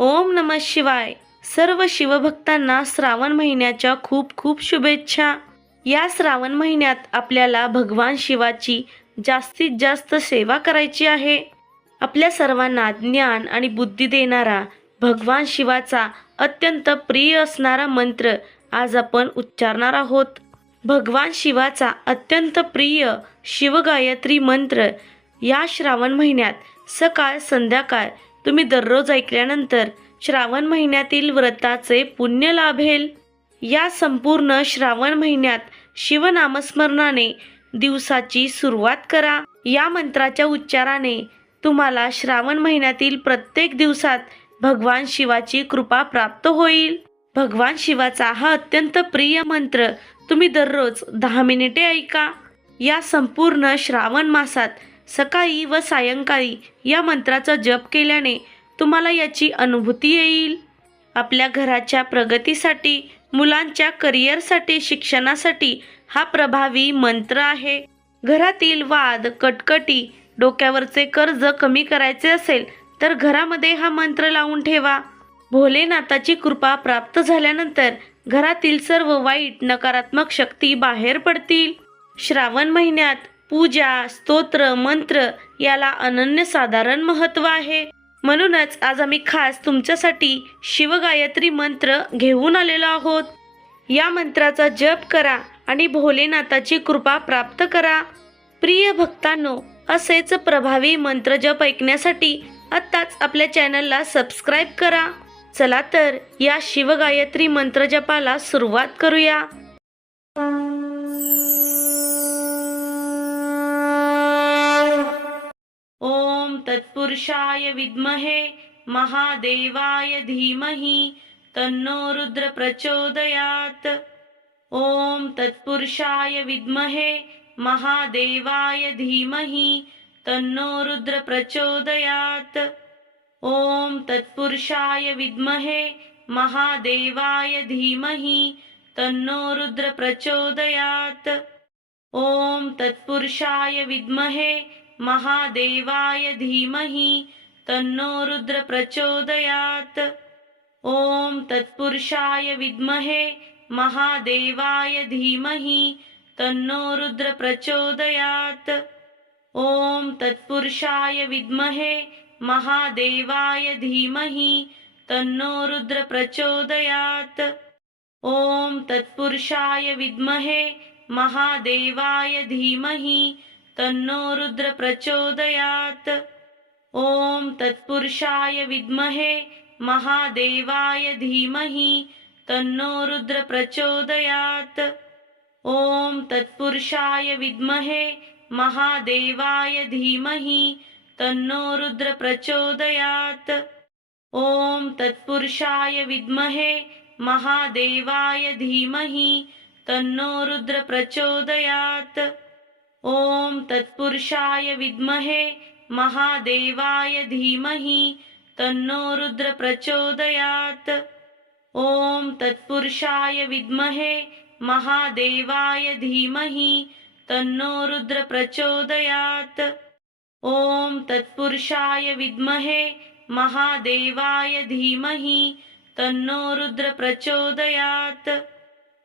ओम नमः शिवाय. सर्व शिवभक्तांना श्रावण महिन्याच्या खूप खूप शुभेच्छा. या श्रावण महिन्यात आपल्याला भगवान शिवाची जास्तीत जास्त सेवा करायची आहे. आपल्या सर्वांना ज्ञान आणि बुद्धी देणारा भगवान शिवाचा अत्यंत प्रिय असणारा मंत्र आज आपण उच्चारणार आहोत. भगवान शिवाचा अत्यंत प्रिय शिवगायत्री मंत्र या श्रावण महिन्यात सकाळ संध्याकाळ तुम्ही दररोज ऐकल्यानंतर श्रावण महिन्यातील व्रताचे पुण्य लाभेल. या संपूर्ण श्रावण महिन्यात शिवनामस्मरणाने दिवसाची सुरुवात करा. या मंत्राच्या उच्चाराने तुम्हाला श्रावण महिन्यातील प्रत्येक दिवसात भगवान शिवाची कृपा प्राप्त होईल. भगवान शिवाचा हा अत्यंत प्रिय मंत्र तुम्ही दररोज 10 मिनिटे ऐका. या संपूर्ण श्रावण मासात सकाळी व सायंकाळी या मंत्राचा जप केल्याने तुम्हाला याची अनुभूती येईल. आपल्या घराच्या प्रगतीसाठी, मुलांच्या करिअरसाठी, शिक्षणासाठी हा प्रभावी मंत्र आहे. घरातील वाद, कटकटी, डोक्यावरचे कर्ज कमी करायचे असेल तर घरामध्ये हा मंत्र लावून ठेवा. भोलेनाथाची कृपा प्राप्त झाल्यानंतर घरातील सर्व वाईट नकारात्मक शक्ती बाहेर पडतील. श्रावण महिन्यात पूजा, स्तोत्र, मंत्र याला अनन्यसाधारण महत्त्व आहे. म्हणूनच आज आम्ही खास तुमच्यासाठी शिवगायत्री मंत्र घेऊन आलेलो आहोत. या मंत्राचा जप करा आणि भोलेनाथाची कृपा प्राप्त करा. प्रिय भक्तांनो, असेच प्रभावी मंत्र जप ऐकण्यासाठी आत्ताच आपल्या चॅनलला सबस्क्राईब करा. चला तर या शिवगायत्री मंत्र जपाला सुरुवात करूया. ओम तत्पुरुषाय विद्महे महादेवाय धीमहि तन्नो रुद्र प्रचोदयात्. ओम तत्पुरुषाय विद्महे महादेवाय धीमहि तन्नो रुद्र प्रचोदयात्. ओम तत्पुरुषाय विद्महे महादेवाय धीमहि तन्नो रुद्र प्रचोदयात्. ओम तत्पुरुषाय विद्महे महादेवाय धीमहि तन्नो रुद्र प्रचोदयात्. ओम तत्पुरुषाय विद्महे महादेवाय धीमहि तन्नो रुद्र प्रचोदयात्. ओम तत्पुरुषाय विद्महे महादेवाय धीमहि तन्नो रुद्र प्रचोदयात्. ओम तत्पुरुषाय विद्महे महादेवाय धीमहि तन्नो रुद्र प्रचोदयात्. ओम तत्पुरुषाय विद्महे महादेवाय धीमहि तन्नो रुद्र प्रचोदयात्. ओम तत्पुरुषाय विद्महे महादेवाय धीमहि तन्नो रुद्र प्रचोदयात्. ओम तत्पुरुषाय विद्महे महादेवाय धीमहि तन्नो रुद्र प्रचोदयात्. ओम तत्पुरुषाय विद्महे महादेवाय धीमहि तन्नो रुद्र प्रचोदयात्. ओम तत्पुरुषाय विद्महे महादेवाय धीमहि तन्नो रुद्र प्रचोदयात्. ओम तत्पुरुषाय विद्महे महादेवाय धीमहि तन्नो रुद्र प्रचोदयात्.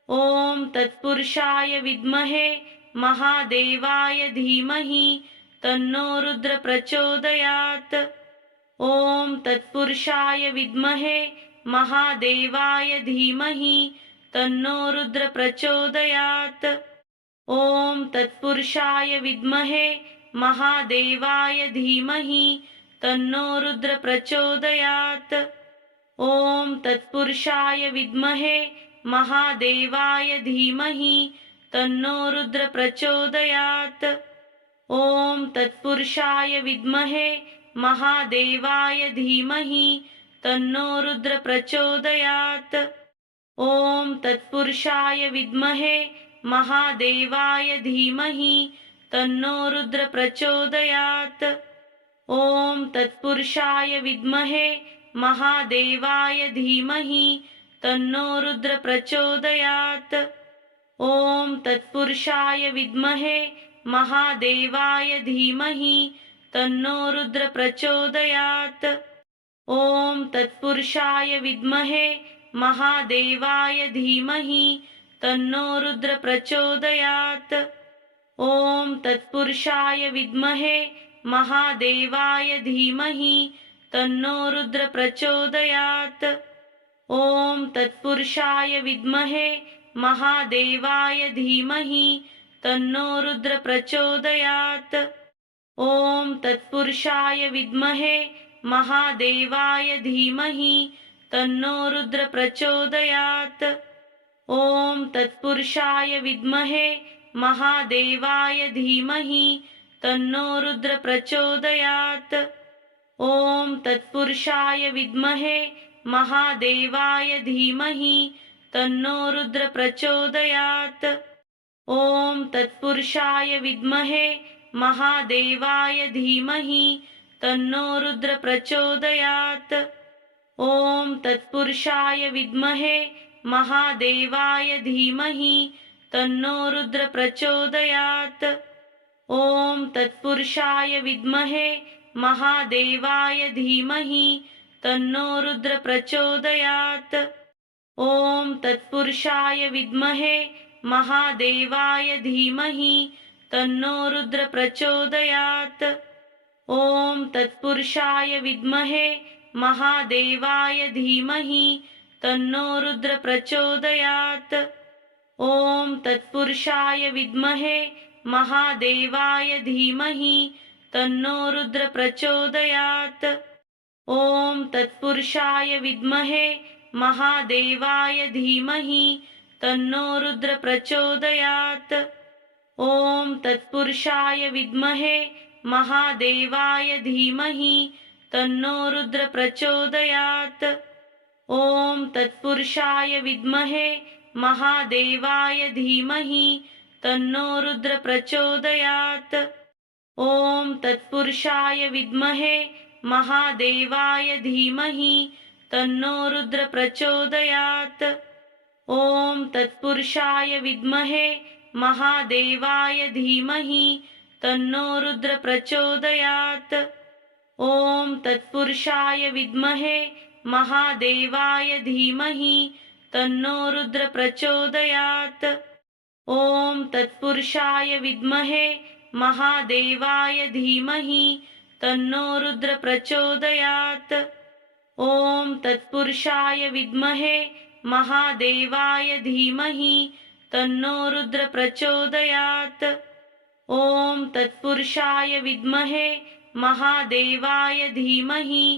ओम तत्पुरुषाय विद्महे महादेवाय धीमहि तन्नो रुद्र प्रचोदयात्. ओम तत्पुरुषाय विद्महे महादेवाय धीमहि तन्नो रुद्र प्रचोदयात्. ओम तत्पुरुषाय विद्महे महादेवाय धीमहि तन्नो रुद्र प्रचोदयात्. ओम तत्पुरुषाय विद्महे महादेवाय धीमहि तन्नो रुद्र प्रचोदयात्. ओम तत्पुरुषाय विद्महे महादेवाय धीमहि तन्नो रुद्र प्रचोदयात्. ओम तत्पुरुषाय विद्महे महादेवाय धीमहि तन्नो रुद्र प्रचोदयात्. ओम तत्पुरुषाय विद्महे महादेवाय धीमहि तन्नो रुद्र प्रचोदयात्. ओम तत्पुरुषाय विद्महे महादेवाय धीमहि तन्नो रुद्र प्रचोदयात्. ॐ तत्पुरुषाय विद्महे महादेवाय धीमहि तन्नो रुद्र प्रचोदयात्। ॐ तत्पुरुषाय विद्महे महादेवाय धीमहि तन्नो रुद्र प्रचोदयात्। ॐ तत्पुरुषाय विद्महे महादेवाय धीमहि तन्नो रुद्र प्रचोदयात्। ॐ तत्पुरुषाय विद्महे महादेवाय धीमहि तन्नो रुद्र प्रचोदयात्। ॐ तत्पुरुषाय विद्महे महादेवाय धीमहि तन्नो रुद्र प्रचोदयात्। ॐ तत्पुरुषाय विद्महे महादेवाय धीमहि तन्नो रुद्र प्रचोदयात्। ॐ तत्पुरुषाय विद्महे महादेवाय धीमहि तन्नो रुद्र प्रचोदयात्। ॐ तत्पुरुषाय विद्महे महादेवाय धीमहि तन्नो रुद्र प्रचोदयात्। ॐ तत्पुरुषाय विद्महे महादेवाय धीमहि तन्नो रुद्र प्रचोदयात्। ॐ तत्पुरुषाय विद्महे महादेवाय धीमहि तन्नो रुद्र प्रचोदयात्। ॐ तत्पुरुषाय विद्महे महादेवाय धीमहि तन्नो रुद्र प्रचोदयात्। ॐ तत्पुरुषाय विद्महे महादेवाय धीमहि तन्नो रुद्र प्रचोदयात्। ॐ तत्पुरुषाय विद्महे महादेवाय धीमहि तन्नो रुद्र प्रचोदयात्। ॐ तत्पुरुषाय विद्महे महादेवाय धीमहि तन्नो रुद्र प्रचोदयात्। ॐ तत्पुरुषाय विद्महे महादेवाय धीमहि तन्नो रुद्र प्रचोदयात्। ॐ तत्पुरुषाय विद्महे महादेवाय धीमहि तन्नो रुद्र प्रचोदयात्। ॐ तत्पुरुषाय विद्महे महादेवाय धीमहि तन्नो रुद्र प्रचोदयात्। ॐ तत्पुरुषाय विद्महे महादेवाय धीमहि तन्नो रुद्र प्रचोदयात्। ॐ तत्पुरुषाय विद्महे महादेवाय धीमहि तन्नो रुद्र प्रचोदयात्। ॐ तत्पुरुषाय विद्महे महादेवाय धीमहि तन्नो रुद्र प्रचोदयात्। ॐ तत्पुरुषाय विद्महे महादेवाय धीमहि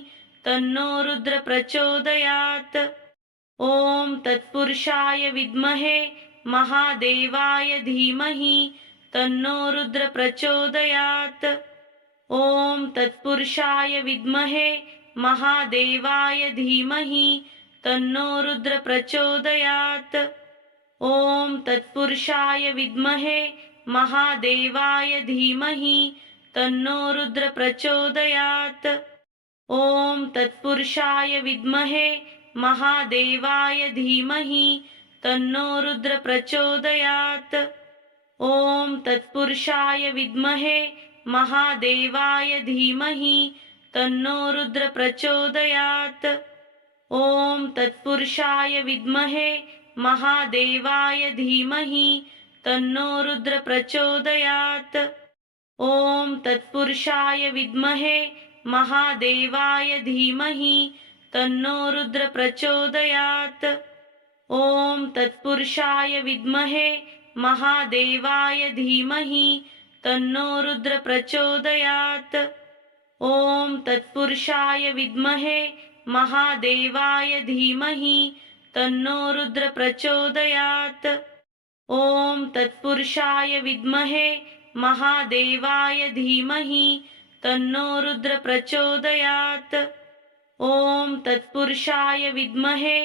तन्नो रुद्र प्रचोदयात्। ॐ तत्पुरुषाय विद्महे महादेवाय धीमहि तन्नो रुद्र प्रचोदयात्। ॐ तत्पुरुषाय विद्महे महादेवाय धीमहि तन्नो रुद्र प्रचोदयात्। ॐ तत्पुरुषाय विद्महे महादेवाय धीमहि तन्नो रुद्र प्रचोदयात्। ॐ तत्पुरुषाय विद्महे महादेवाय धीमहि तन्नो रुद्र प्रचोदयात्। ॐ तत्पुरुषाय विद्महे महादेवाय धीमहि तन्नो रुद्र प्रचोदयात्। ॐ तत्पुरुषाय विद्महे महादेवाय धीमहि तन्नो रुद्र प्रचोदयात्। ॐ तत्पुरुषाय विद्महे महादेवाय धीमहि तन्नो रुद्र प्रचोदयात्। ॐ तत्पुरुषाय विद्महे महादेवाय धीमहि तन्नो रुद्र प्रचोदयात्। ॐ तत्पुरुषाय विद्महे महादेवाय धीमहि तन्नो रुद्र प्रचोदयात्। ॐ तत्पुरुषाय विद्महे महादेवाय धीमहि तन्नो रुद्र प्रचोदयात्। ॐ तत्पुरुषाय विद्महे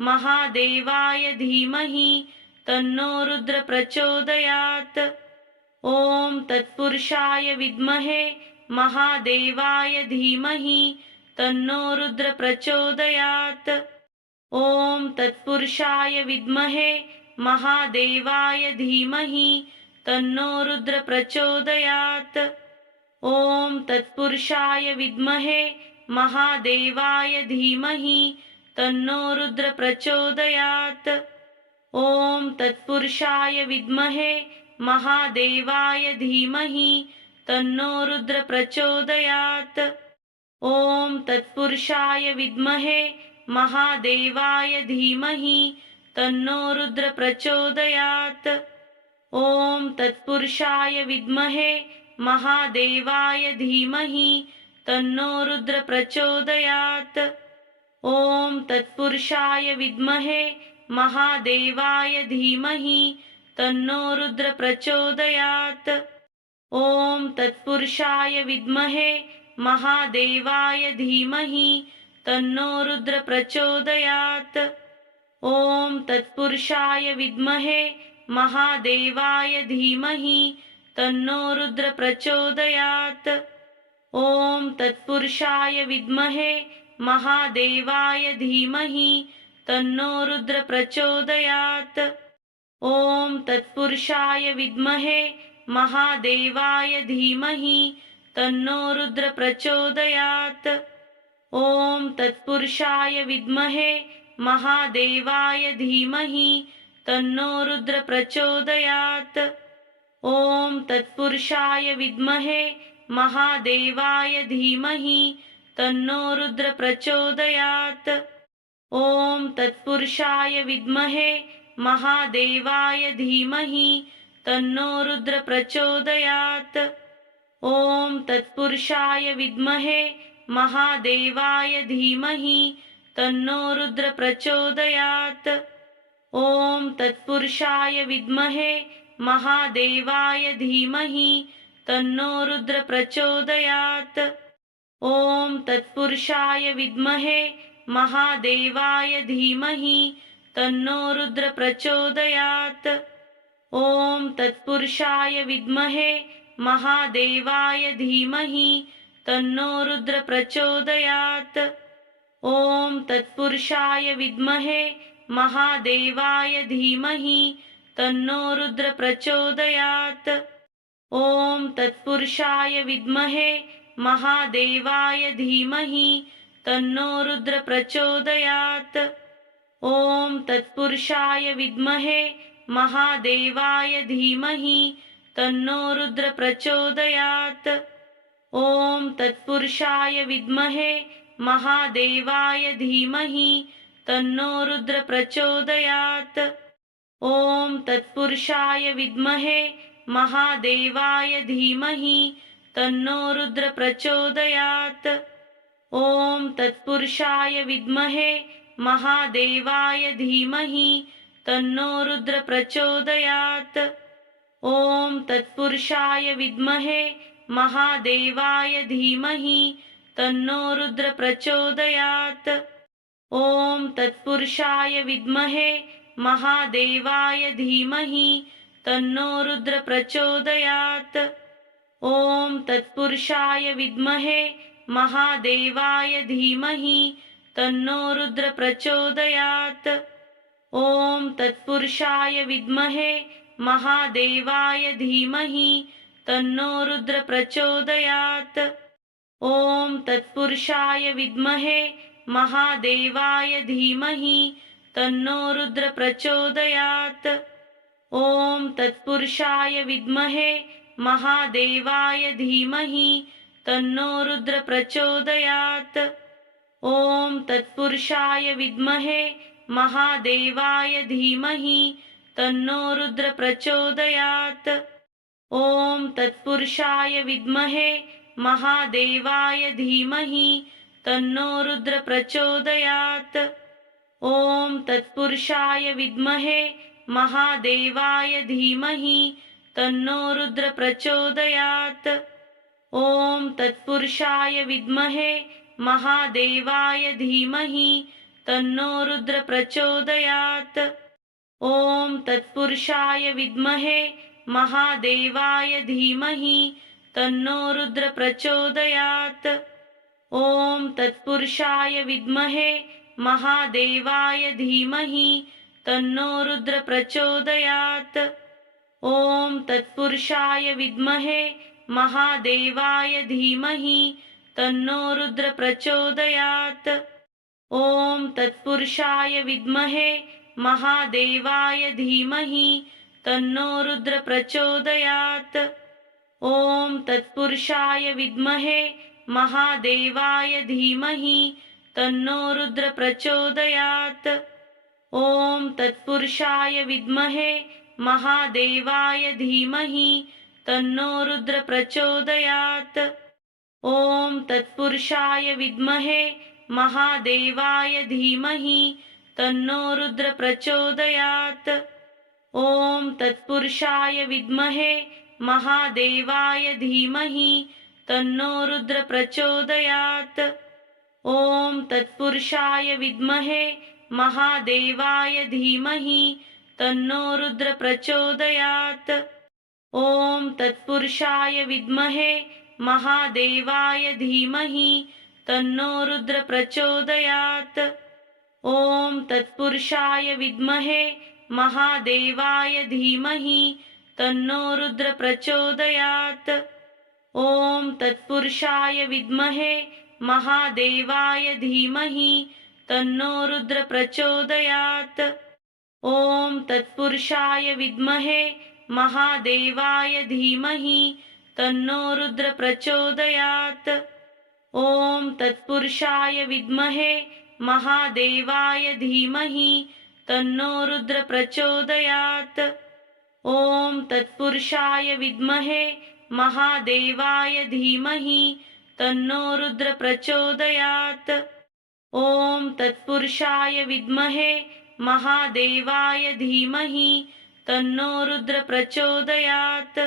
महादेवाय धीमहि तन्नो रुद्र प्रचोदयात्। ॐ तत्पुरुषाय विद्महे महादेवाय धीमहि तन्नो रुद्र प्रचोदयात्। ॐ तत्पुरुषाय विद्महे महादेवाय धीमहि तन्नो रुद्र प्रचोदयात्। ॐ तत्पुरुषाय विद्महे महादेवाय धीमहि तन्नो रुद्र प्रचोदयात्। ॐ तत्पुरुषाय विद्महे महादेवाय धीमहि तन्नो रुद्र प्रचोदयात्। ॐ तत्पुरुषाय विद्महे महादेवाय धीमहि तन्नो रुद्र प्रचोदयात्। ॐ तत्पुरुषाय विद्महे महादेवाय धीमहि तन्नो रुद्र प्रचोदयात्। ॐ तत्पुरुषाय विद्महे महादेवाय धीमहि तन्नो रुद्र प्रचोदयात्। ॐ तत्पुरुषाय विद्महे महादेवाय धीमहि तन्नो रुद्र प्रचोदयात्। ॐ तत्पुरुषाय विद्महे महादेवाय धीमहि तन्नो रुद्र प्रचोदयात्। ॐ तत्पुरुषाय विद्महे महादेवाय धीमहि तन्नो रुद्र प्रचोदयात्। ॐ तत्पुरुषाय विद्महे महादेवाय धीमहि तन्नो रुद्र प्रचोदयात्। ॐ तत्पुरुषाय विद्महे महादेवाय धीमहि तन्नो रुद्र प्रचोदयात्। ॐ तत्पुरुषाय विद्महे महादेवाय धीमहि तन्नो रुद्र प्रचोदयात्। ॐ तत्पुरुषाय विद्महे महादेवाय धीमहि तन्नो रुद्र प्रचोदयात्। ॐ तत्पुरुषाय विद्महे महादेवाय धीमहि तन्नो रुद्र प्रचोदयात्। ॐ तत्पुरुषाय विद्महे महादेवाय धीमहि तन्नो रुद्र प्रचोदयात्। ॐ तत्पुरुषाय विद्महे महादेवाय धीमहि तन्नो रुद्र प्रचोदयात्। ॐ तत्पुरुषाय विद्महे महादेवाय धीमहि तन्नो रुद्र प्रचोदयात्। ॐ तत्पुरुषाय विद्महे महादेवाय धीमहि तन्नो रुद्र प्रचोदयात्। ॐ तत्पुरुषाय विद्महे महादेवाय धीमहि तन्नो रुद्र प्रचोदयात्। ॐ तत्पुरुषाय विद्महे महादेवाय धीमहि तन्नो रुद्र प्रचोदयात्। ॐ तत्पुरुषाय विद्महे महादेवाय धीमहि तन्नो रुद्र प्रचोदयात्। ॐ तत्पुरुषाय विद्महे महादेवाय धीमहि तन्नो रुद्र प्रचोदयात्। ॐ तत्पुरुषाय विद्महे महादेवाय धीमहि तन्नो रुद्र प्रचोदयात्। ॐ तत्पुरुषाय विद्महे महादेवाय धीमहि तन्नो रुद्र प्रचोदयात्। ॐ तत्पुरुषाय विद्महे महादेवाय धीमहि तन्नो रुद्र प्रचोदयात्। ॐ तत्पुरुषाय विद्महे महादेवाय धीमहि तन्नो रुद्र प्रचोदयात्। ॐ तत्पुरुषाय विद्महे महादेवाय धीमहि तन्नो रुद्र प्रचोदयात्। ॐ तत्पुरुषाय विद्महे महादेवाय धीमहि तन्नो रुद्र प्रचोदयात्। ॐ तत्पुरुषाय विद्महे महादेवाय धीमहि तन्नो रुद्र प्रचोदयात्। ॐ तत्पुरुषाय विद्महे महादेवाय धीमहि तन्नो रुद्र प्रचोदयात्। ॐ तत्पुरुषाय विद्महे महादेवाय धीमहि तन्नो रुद्र प्रचोदयात्। ॐ तत्पुरुषाय विद्महे महादेवाय धीमहि तन्नो रुद्र प्रचोदयात्। ॐ तत्पुरुषाय विद्महे महादेवाय धीमहि तन्नो रुद्र प्रचोदयात्। ॐ तत्पुरुषाय विद्महे महादेवाय धीमहि तन्नो रुद्र प्रचोदयात्। ॐ तत्पुरुषाय विद्महे महादेवाय धीमहि तन्नो रुद्र प्रचोदयात्। ॐ तत्पुरुषाय विद्महे महादेवाय धीमहि तन्नो रुद्र प्रचोदयात्। ॐ तत्पुरुषाय विद्महे महादेवाय धीमहि तन्नो रुद्र प्रचोदयात्। ॐ तत्पुरुषाय विद्महे महादेवाय धीमहि तन्नो रुद्र प्रचोदयात्। ॐ तत्पुरुषाय विद्महे महादेवाय धीमहि तन्नो रुद्र प्रचोदयात्। ॐ तत्पुरुषाय विद्महे महादेवाय धीमहि तन्नो रुद्र प्रचोदयात्। ॐ तत्पुरुषाय विद्महे महादेवाय धीमहि तन्नो रुद्र प्रचोदयात्। ॐ तत्पुरुषाय विद्महे महादेवाय धीमहि तन्नो रुद्र प्रचोदयात्। ॐ तत्पुरुषाय विद्महे महादेवाय धीमहि तन्नो रुद्र प्रचोदयात्। ॐ तत्पुरुषाय विद्महे महादेवाय धीमहि तन्नो रुद्र प्रचोदयात्। ॐ तत्पुरुषाय विद्महे महादेवाय धीमहि तन्नो रुद्र प्रचोदयात्। ॐ तत्पुरुषाय विद्महे महादेवाय धीमहि तन्नो रुद्र प्रचोदयात्। ॐ तत्पुरुषाय विद्महे महादेवाय धीमहि तन्नो रुद्र प्रचोदयात्। ॐ तत्पुरुषाय विद्महे महादेवाय धीमहि तन्नो रुद्र प्रचोदयात्। ॐ तत्पुरुषाय विद्महे महादेवाय धीमहि तन्नो रुद्र प्रचोदयात्।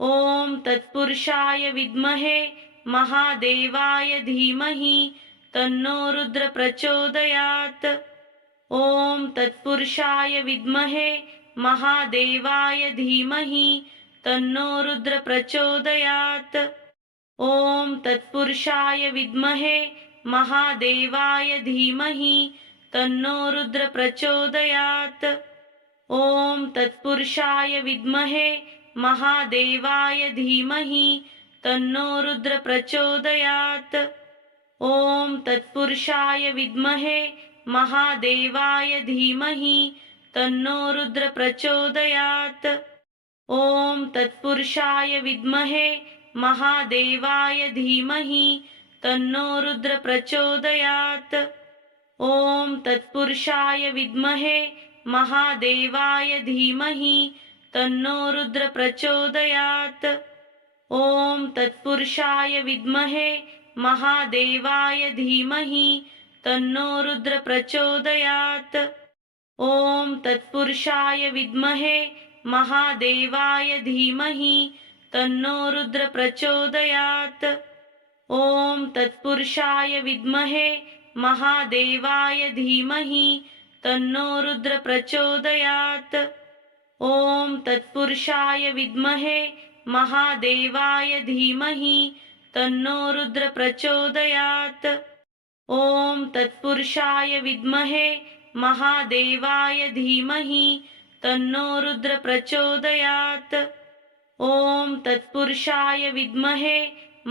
ॐ तत्पुरुषाय विद्महे महादेवाय धीमहि तन्नो रुद्र प्रचोदयात्। ॐ तत्पुरुषाय विद्महे महादेवाय धीमहि तन्नो रुद्र प्रचोदयात्। ॐ तत्पुरुषाय विद्महे महादेवाय धीमहि तन्नो रुद्र प्रचोदयात्। ॐ तत्पुरुषाय विद्महे महादेवाय धीमहि तन्नो रुद्र प्रचोदयात्। ॐ तत्पुरुषाय विद्महे महादेवाय धीमहि तन्नो रुद्र प्रचोदयात्। ॐ तत्पुरुषाय विद्महे महादेवाय धीमहि तन्नो रुद्र प्रचोदयात्। ॐ तत्पुरुषाय विद्महे महादेवाय धीमहि तन्नो रुद्र प्रचोदयात्। ॐ तत्पुरुषाय विद्महे महादेवाय धीमहि तन्नो रुद्र प्रचोदयात्। ॐ तत्पुरुषाय विद्महे महादेवाय धीमहि तन्नो रुद्र प्रचोदयात्। ॐ तत्पुरुषाय विद्महे महादेवाय धीमहि तन्नो रुद्र प्रचोदयात्। ॐ तत्पुरुषाय विद्महे महादेवाय धीमहि तन्नो रुद्र प्रचोदयात्। ॐ तत्पुरुषाय विद्महे महादेवाय धीमहि तन्नो रुद्र प्रचोदयात्। ॐ तत्पुरुषाय विद्महे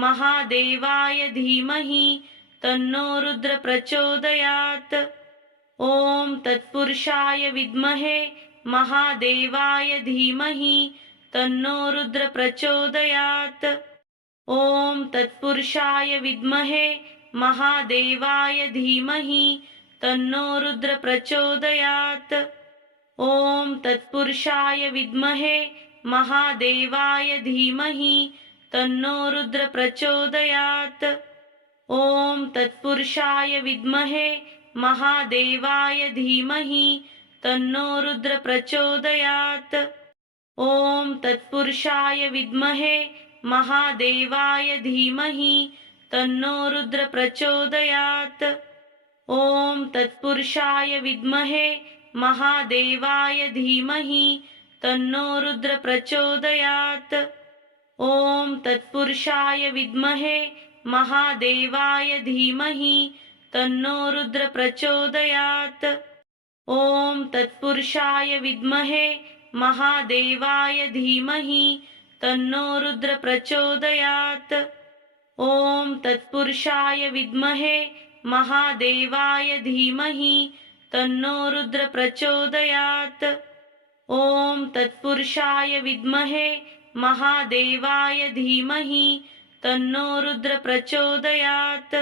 महादेवाय धीमहि तन्नो रुद्र प्रचोदयात्। ॐ तत्पुरुषाय विद्महे महादेवाय धीमहि तन्नो रुद्र प्रचोदयात्। ॐ तत्पुरुषाय विद्महे महादेवाय धीमहि तन्नो रुद्र प्रचोदयात्। ॐ तत्पुरुषाय विद्महे महादेवाय धीमहि तन्नो रुद्र प्रचोदयात्। ॐ तत्पुरुषाय विद्महे महादेवाय धीमहि तन्नो रुद्र प्रचोदयात्। ॐ तत्पुरुषाय विद्महे महादेवाय धीमहि तन्नो रुद्र प्रचोदयात्। ॐ तत्पुरुषाय विद्महे महादेवाय धीमहि तन्नो रुद्र प्रचोदयात्। ॐ तत्पुरुषाय विद्महे महादेवाय धीमहि तन्नो रुद्र प्रचोदयात्। ॐ तत्पुरुषाय विद्महे महादेवाय धीमहि तन्नो रुद्र प्रचोदयात्। ॐ तत्पुरुषाय विद्महे महादेवाय धीमहि तन्नो रुद्र प्रचोदयात्। ॐ तत्पुरुषाय विद्महे महादेवाय धीमहि तन्नो रुद्र प्रचोदयात्।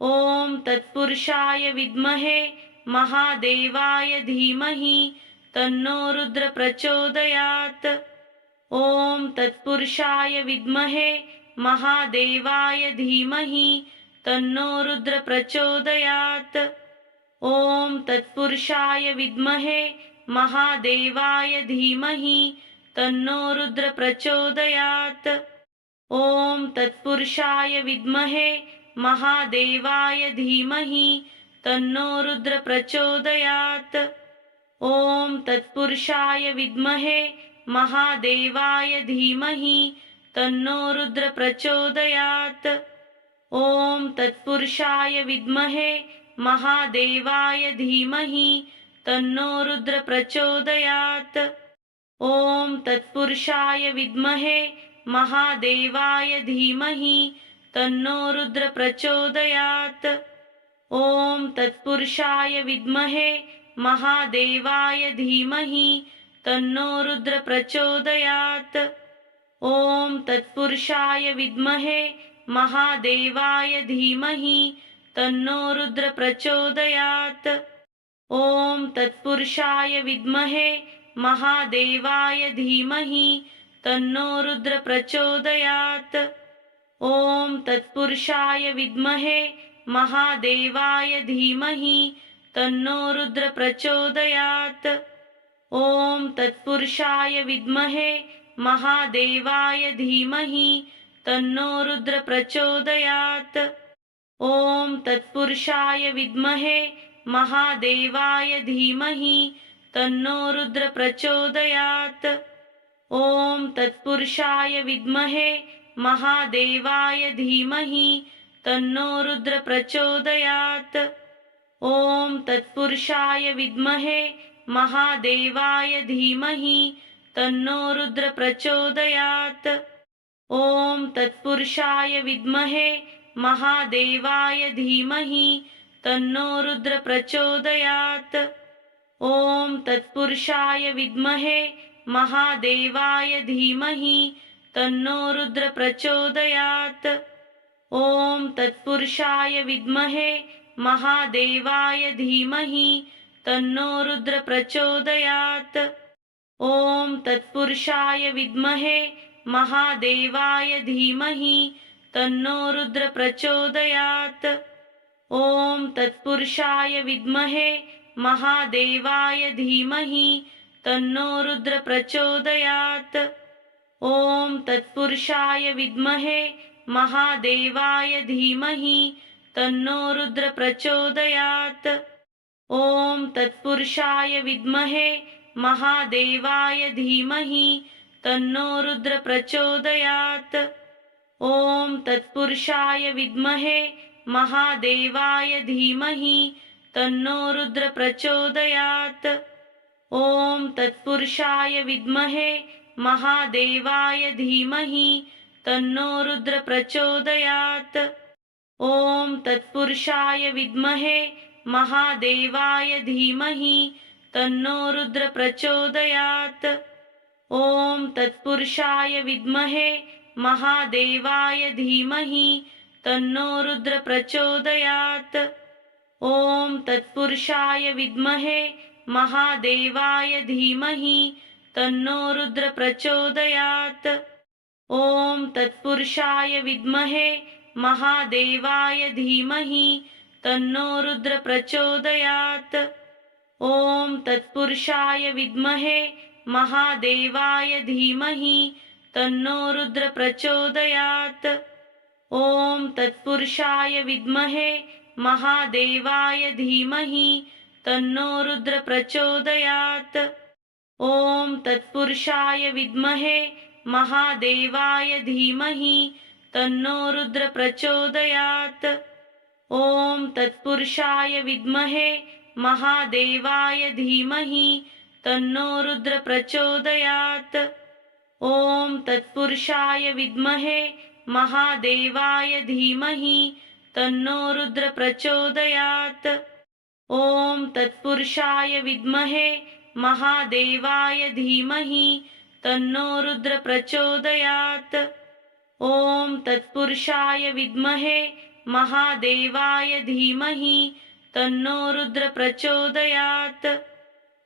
ॐ तत्पुरुषाय विद्महे महादेवाय धीमहि तन्नो रुद्र प्रचोदयात्। ॐ तत्पुरुषाय विद्महे महादेवाय धीमहि तन्नो रुद्र प्रचोदयात्। ॐ तत्पुरुषाय विद्महे महादेवाय धीमहि तन्नो रुद्र प्रचोदयात्। ॐ तत्पुरुषाय विद्महे महादेवाय धीमहि तन्नो रुद्र प्रचोदयात्। ॐ तत्पुरुषाय विद्महे महादेवाय धीमहि तन्नो रुद्र प्रचोदयात्। ॐ तत्पुरुषाय विद्महे महादेवाय धीमहि तन्नो रुद्र प्रचोदयात्। ॐ तत्पुरुषाय विद्महे महादेवाय धीमहि तन्नो रुद्र प्रचोदयात्। ॐ तत्पुरुषाय विद्महे महादेवाय धीमहि तन्नो रुद्र प्रचोदयात्। ॐ तत्पुरुषाय विद्महे महादेवाय धीमहि तन्नो रुद्र प्रचोदयात्। ॐ तत्पुरुषाय विद्महे महादेवाय धीमहि तन्नो रुद्र प्रचोदयात्। ॐ तत्पुरुषाय विद्महे महादेवाय धीमहि तन्नो रुद्र प्रचोदयात्। ॐ तत्पुरुषाय विद्महे महादेवाय धीमहि तन्नो रुद्र प्रचोदयात्। ॐ तत्पुरुषाय विद्महे महादेवाय धीमहि तन्नो रुद्र प्रचोदयात्। ॐ तत्पुरुषाय विद्महे महादेवाय धीमहि तन्नो रुद्र प्रचोदयात्। ॐ तत्पुरुषाय विद्महे महादेवाय धीमहि तन्नो रुद्र प्रचोदयात्। ॐ तत्पुरुषाय विद्महे महादेवाय धीमहि तन्नो रुद्र प्रचोदयात्। ॐ तत्पुरुषाय विद्महे महादेवाय धीमहि तन्नो रुद्र प्रचोदयात्। ॐ तत्पुरुषाय विद्महे महादेवाय धीमहि तन्नो रुद्र प्रचोदयात्। ॐ तत्पुरुषाय विद्महे महादेवाय धीमहि तन्नो रुद्र प्रचोदयात्। ॐ तत्पुरुषाय विद्महे महादेवाय धीमहि तन्नो रुद्र प्रचोदयात्। ॐ तत्पुरुषाय विद्महे महादेवाय धीमहि तन्नो रुद्र प्रचोदयात्। ॐ तत्पुरुषाय विद्महे महादेवाय धीमहि तन्नो रुद्र प्रचोदयात्। ॐ तत्पुरुषाय विद्महे महादेवाय धीमहि तन्नो रुद्र प्रचोदयात्। ॐ तत्पुरुषाय विद्महे महादेवाय धीमहि तन्नो रुद्र प्रचोदयात्। ॐ तत्पुरुषाय विद्महे महादेवाय धीमहि तन्नो रुद्र प्रचोदयात्। ॐ तत्पुरुषाय विद्महे महादेवाय धीमहि तन्नो रुद्र प्रचोदयात्। ॐ तत्पुरुषाय विद्महे महादेवाय धीमहि तन्नो रुद्र प्रचोदयात्। ॐ तत्पुरुषाय विद्महे महादेवाय धीमहि तन्नो रुद्र प्रचोदयात्। ॐ तत्पुरुषाय विद्महे महादेवाय धीमहि तन्नो रुद्र प्रचोदयात्। ॐ तत्पुरुषाय विद्महे महादेवाय धीमहि तन्नो रुद्र प्रचोदयात्। ॐ तत्पुरुषाय विद्महे महादेवाय धीमहि तन्नो रुद्र प्रचोदयात्। ॐ तत्पुरुषाय विद्महे महादेवाय धीमहि तन्नो रुद्र प्रचोदयात्। ॐ तत्पुरुषाय विद्महे महादेवाय धीमहि तन्नो रुद्र प्रचोदयात्। ॐ तत्पुरुषाय विद्महे महादेवाय धीमहि तन्नो रुद्र प्रचोदयात्। ॐ तत्पुरुषाय विद्महे महादेवाय धीमहि तन्नो रुद्र प्रचोदयात्।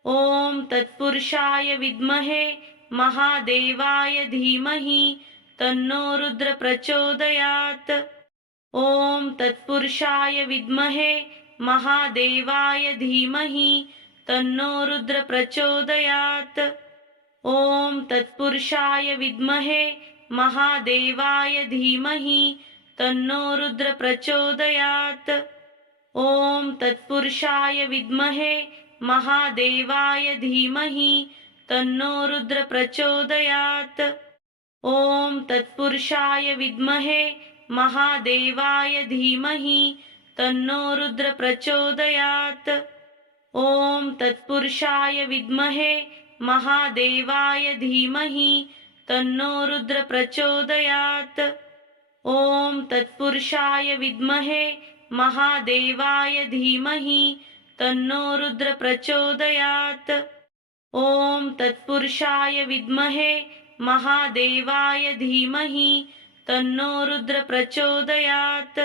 ॐ तत्पुरुषाय विद्महे महादेवाय धीमहि तन्नो रुद्र प्रचोदयात्। ॐ तत्पुरुषाय विद्महे महादेवाय धीमहि तन्नो रुद्र प्रचोदयात्। ॐ तत्पुरुषाय विद्महे महादेवाय धीमहि तन्नो रुद्र प्रचोदयात्। ॐ तत्पुरुषाय विद्महे महादेवाय धीमहि तन्नो रुद्र प्रचोदयात्। ॐ तत्पुरुषाय विद्महे महादेवाय धीमहि तन्नो रुद्र प्रचोदयात्। ॐ तत्पुरुषाय विद्महे महादेवाय धीमहि तन्नो रुद्र प्रचोदयात्। ॐ तत्पुरुषाय विद्महे महादेवाय धीमहि तन्नो रुद्र प्रचोदयात्। ॐ तत्पुरुषाय विद्महे महादेवाय धीमहि तन्नो रुद्र प्रचोदयात्।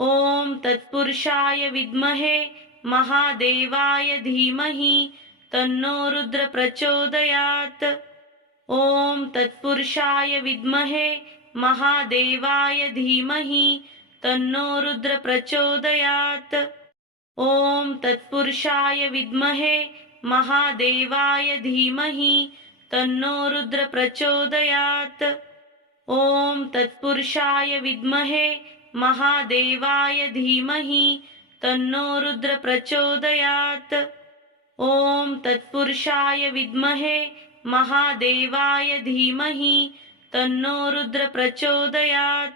ॐ तत्पुरुषाय विद्महे महादेवाय धीमहि तन्नो रुद्र प्रचोदयात्। ॐ तत्पुरुषाय विद्महे महादेवाय धीमहि तन्नो रुद्र प्रचोदयात्। ॐ तत्पुरुषाय विद्महे महादेवाय धीमहि तन्नो रुद्र प्रचोदयात्। ॐ तत्पुरुषाय विद्महे महादेवाय धीमहि तन्नो रुद्र प्रचोदयात्। ॐ तत्पुरुषाय विद्महे महादेवाय धीमहि तन्नो रुद्र प्रचोदयात्।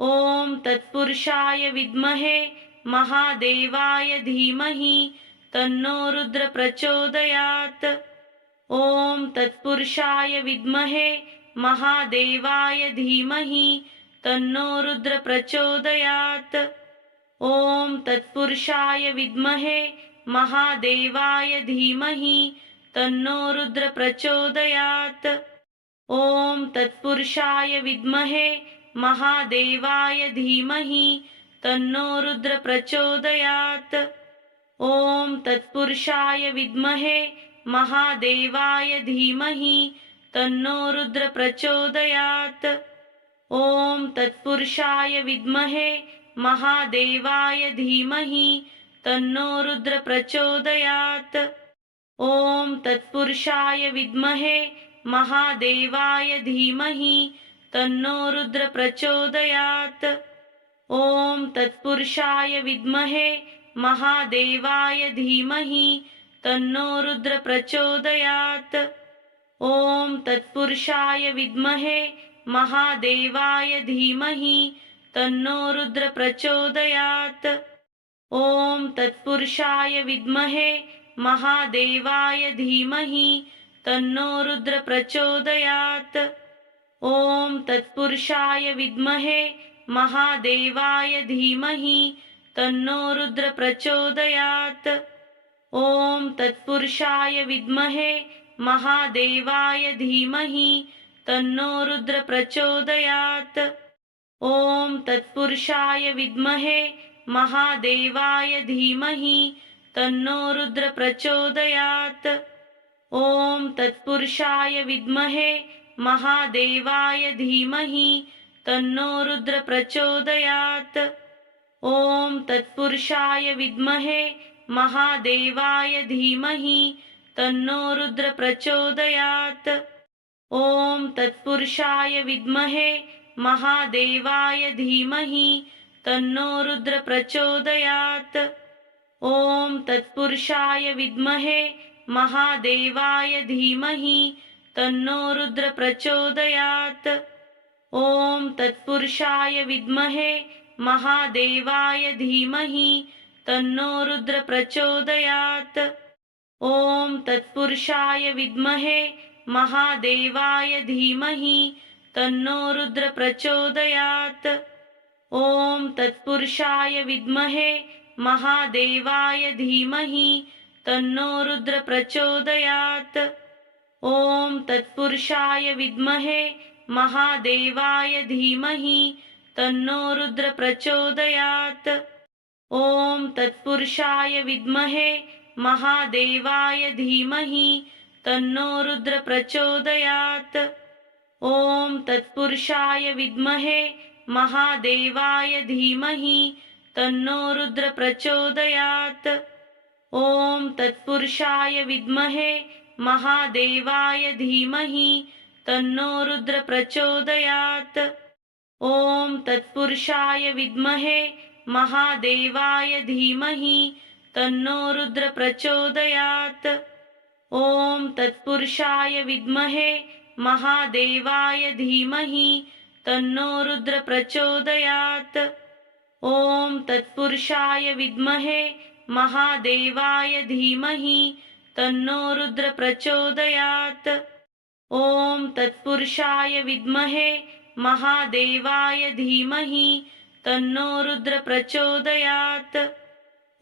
ॐ तत्पुरुषाय विद्महे महादेवाय धीमहि तन्नो रुद्र प्रचोदयात्। ॐ तत्पुरुषाय विद्महे महादेवाय धीमहि तन्नो रुद्र प्रचोदयात्। ॐ तत्पुरुषाय विद्महे महादेवाय धीमहि तन्नो रुद्र प्रचोदयात्। ॐ तत्पुरुषाय विद्महे महादेवाय धीमहि तन्नो रुद्र प्रचोदयात्। ॐ तत्पुरुषाय विद्महे महादेवाय धीमहि तन्नो रुद्र प्रचोदयात्। ॐ तत्पुरुषाय विद्महे महादेवाय धीमहि तन्नो रुद्र प्रचोदयात्। ॐ तत्पुरुषाय विद्महे महादेवाय धीमहि तन्नो रुद्र प्रचोदयात्। ॐ तत्पुरुषाय विद्महे महादेवाय धीमहि तन्नो रुद्र प्रचोदयात्। ॐ तत्पुरुषाय विद्महे महादेवाय धीमहि तन्नो रुद्र प्रचोदयात्। ॐ तत्पुरुषाय विद्महे महादेवाय धीमहि तन्नो रुद्र प्रचोदयात्। ॐ तत्पुरुषाय विद्महे महादेवाय धीमहि तन्नो रुद्र प्रचोदयात्। ॐ तत्पुरुषाय विद्महे महादेवाय धीमहि तन्नो रुद्र प्रचोदयात्। ॐ तत्पुरुषाय विद्महे महादेवाय धीमहि तन्नो रुद्र प्रचोदयात्। ॐ तत्पुरुषाय विद्महे महादेवाय धीमहि तन्नो रुद्र प्रचोदयात्। ॐ तत्पुरुषाय विद्महे महादेवाय धीमहि तन्नो रुद्र प्रचोदयात्। ॐ तत्पुरुषाय विद्महे महादेवाय धीमहि तन्नो रुद्र प्रचोदयात्। ॐ तत्पुरुषाय विद्महे महादेवाय धीमहि तन्नो रुद्र प्रचोदयात्। ॐ तत्पुरुषाय विद्महे महादेवाय धीमहि तन्नो रुद्र प्रचोदयात्। ॐ तत्पुरुषाय विद्महे महादेवाय धीमहि तन्नो रुद्र प्रचोदयात्। ॐ तत्पुरुषाय विद्महे महादेवाय धीमहि तन्नो रुद्र प्रचोदयात्। ॐ तत्पुरुषाय विद्महे महादेवाय धीमहि तन्नो रुद्र प्रचोदयात्। ॐ तत्पुरुषाय विद्महे महादेवाय धीमहि तन्नो रुद्र प्रचोदयात्। ॐ तत्पुरुषाय विद्महे महादेवाय धीमहि तन्नो रुद्र प्रचोदयात्। ॐ तत्पुरुषाय विद्महे महादेवाय धीमहि तन्नो रुद्र प्रचोदयात्। ॐ तत्पुरुषाय विद्महे महादेवाय धीमहि तन्नो रुद्र प्रचोदयात्। ॐ तत्पुरुषाय विद्महे महादेवाय धीमहि तन्नो रुद्र प्रचोदयात्। ॐ तत्पुरुषाय विद्महे महादेवाय धीमहि तन्नो रुद्र प्रचोदयात्। ॐ तत्पुरुषाय विद्महे महादेवाय धीमहि तन्नो रुद्र प्रचोदयात्।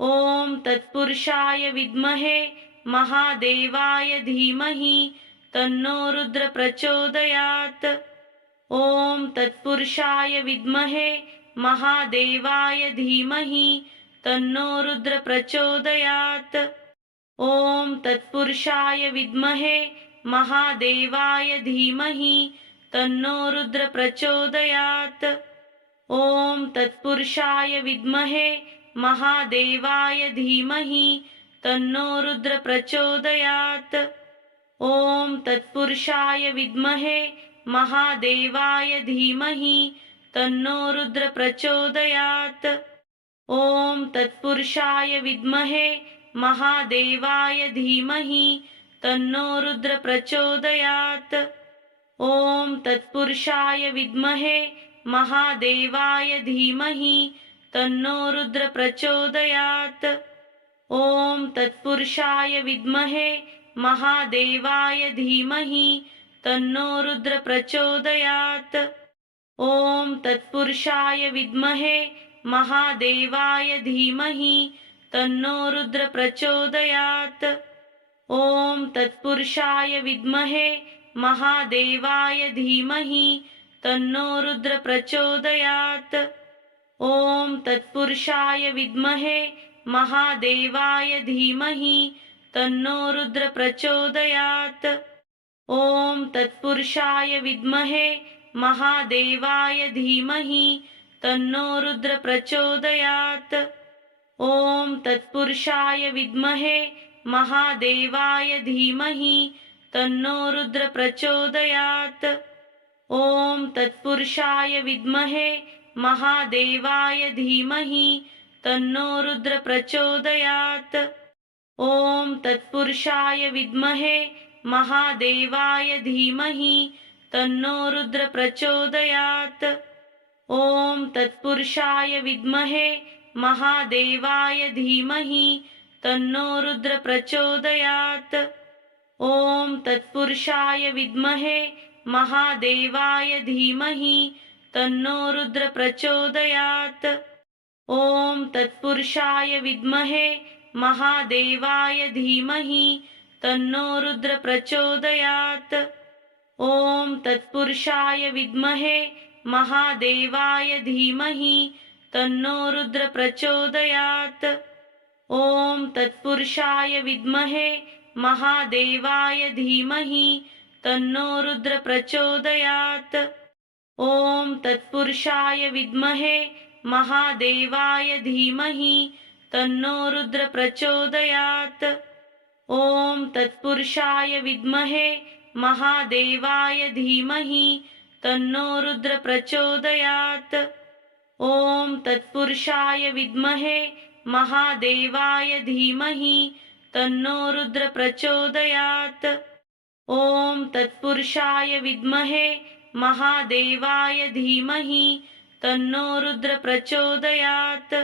ॐ तत्पुरुषाय विद्महे महादेवाय धीमहि तन्नो रुद्र प्रचोदयात्। ॐ तत्पुरुषाय विद्महे महादेवाय धीमहि तन्नो रुद्र प्रचोदयात्। ॐ तत्पुरुषाय विद्महे महादेवाय धीमहि तन्नो रुद्र प्रचोदयात्। ॐ तत्पुरुषाय विद्महे महादेवाय धीमहि तन्नो रुद्र प्रचोदयात्। ॐ तत्पुरुषाय विद्महे महादेवाय धीमहि तन्नो रुद्र प्रचोदयात्। ॐ तत्पुरुषाय विद्महे महादेवाय धीमहि तन्नो रुद्र प्रचोदयात्। ॐ तत्पुरुषाय विद्महे महादेवाय धीमहि तन्नो रुद्र प्रचोदयात्। ॐ तत्पुरुषाय विद्महे महादेवाय धीमहि तन्नो रुद्र प्रचोदयात्। ॐ तत्पुरुषाय विद्महे महादेवाय धीमहि तन्नो रुद्र प्रचोदयात्। ॐ तत्पुरुषाय विद्महे महादेवाय धीमहि तन्नो रुद्र प्रचोदयात्। ॐ तत्पुरुषाय विद्महे महादेवाय धीमहि तन्नो रुद्र प्रचोदयात्। ॐ तत्पुरुषाय विद्महे महादेवाय धीमहि तन्नो रुद्र प्रचोदयात्। ॐ तत्पुरुषाय विद्महे महादेवाय धीमहि तन्नो रुद्र प्रचोदयात्। ॐ तत्पुरुषाय विद्महे महादेवाय धीमहि तन्नो रुद्र प्रचोदयात्। ॐ तत्पुरुषाय विद्महे महादेवाय धीमहि तन्नो रुद्र प्रचोदयात्। ॐ तत्पुरुषाय विद्महे महादेवाय धीमहि तन्नो रुद्र प्रचोदयात्। ॐ तत्पुरुषाय विद्महे महादेवाय धीमहि तन्नो रुद्र प्रचोदयात्। ॐ तत्पुरुषाय विद्महे महादेवाय धीमहि तन्नो रुद्र प्रचोदयात्। ॐ तत्पुरुषाय विद्महे महादेवाय धीमहि तन्नो रुद्र प्रचोदयात्। ॐ तत्पुरुषाय विद्महे महादेवाय धीमहि तन्नो रुद्र प्रचोदयात्। ॐ तत्पुरुषाय विद्महे महादेवाय धीमहि तन्नो रुद्र प्रचोदयात्। ॐ तत्पुरुषाय विद्महे महादेवाय धीमहि तन्नो रुद्र प्रचोदयात्। ॐ तत्पुरुषाय विद्महे महादेवाय धीमहि तन्नो रुद्र प्रचोदयात्। ॐ तत्पुरुषाय विद्महे महादेवाय धीमहि तन्नो रुद्र प्रचोदयात्।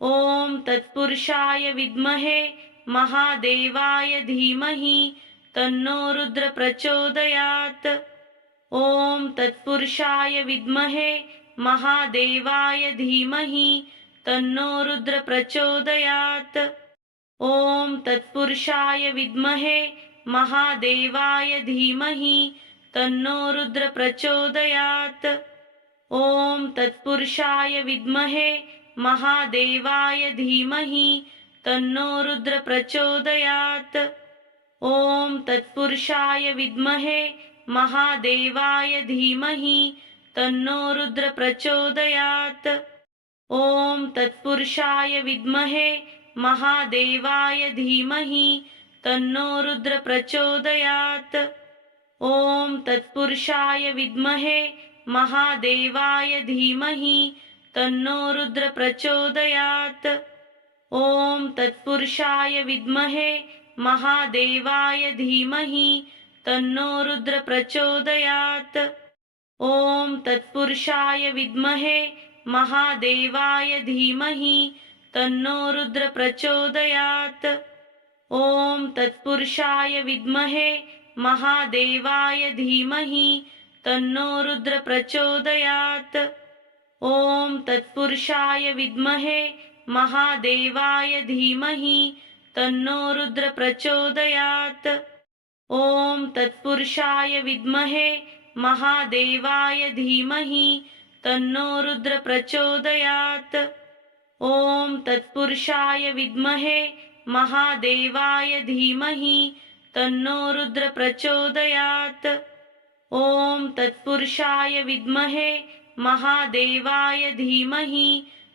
ॐ तत्पुरुषाय विद्महे महादेवाय धीमहि तन्नो रुद्र प्रचोदयात्। ॐ तत्पुरुषाय विद्महे महादेवाय धीमहि तन्नो रुद्र प्रचोदयात्। ॐ तत्पुरुषाय विद्महे महादेवाय धीमहि तन्नो रुद्र प्रचोदयात्। ॐ तत्पुरुषाय विद्महे महादेवाय धीमहि तन्नो रुद्र प्रचोदयात्। ॐ तत्पुरुषाय विद्महे महादेवाय धीमहि तन्नो रुद्र प्रचोदयात्। ॐ तत्पुरुषाय विद्महे महादेवाय धीमहि तन्नो रुद्र प्रचोदयात्। ॐ तत्पुरुषाय विद्महे महादेवाय धीमहि तन्नो रुद्र प्रचोदयात्। ॐ तत्पुरुषाय विद्महे महादेवाय धीमहि तन्नो रुद्र प्रचोदयात्। ॐ तत्पुरुषाय विद्महे महादेवाय धीमहि तन्नो रुद्र प्रचोदयात्। ॐ तत्पुरुषाय विद्महे महादेवाय धीमहि तन्नो रुद्र प्रचोदयात्। ॐ तत्पुरुषाय विद्महे महादेवाय धीमहि तन्नो रुद्र प्रचोदयात्। ॐ तत्पुरुषाय विद्महे महादेवाय धीमहि तन्नो रुद्र प्रचोदयात्। ॐ तत्पुरुषाय विद्महे महादेवाय धीमहि तन्नो रुद्र प्रचोदयात्। ॐ तत्पुरुषाय विद्महे महादेवाय धीमहि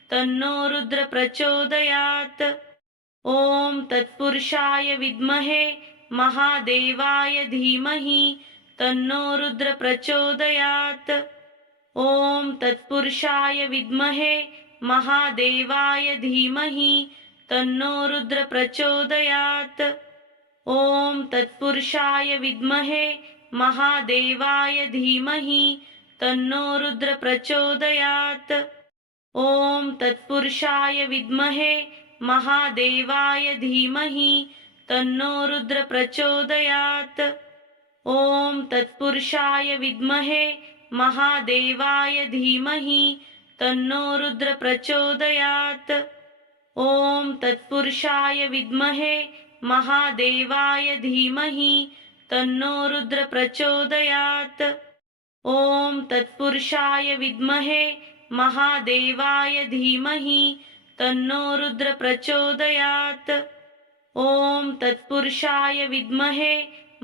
तन्नो रुद्र प्रचोदयात्। ॐ तत्पुरुषाय विद्महे महादेवाय धीमहि तन्नो रुद्र प्रचोदयात्। ॐ तत्पुरुषाय विद्महे महादेवाय धीमहि तन्नो रुद्र प्रचोदयात्। ॐ तत्पुरुषाय विद्महे महादेवाय धीमहि तन्नो रुद्र प्रचोदयात्। ॐ तत्पुरुषाय विद्महे महादेवाय धीमहि तन्नो रुद्र प्रचोदयात्। ॐ तत्पुरुषाय विद्महे महादेवाय धीमहि तन्नो रुद्र प्रचोदयात्। ॐ तत्पुरुषाय विद्महे महादेवाय धीमहि तन्नो रुद्र प्रचोदयात्। ॐ तत्पुरुषाय विद्महे महादेवाय धीमहि तन्नो रुद्र प्रचोदयात्। ॐ तत्पुरुषाय विद्महे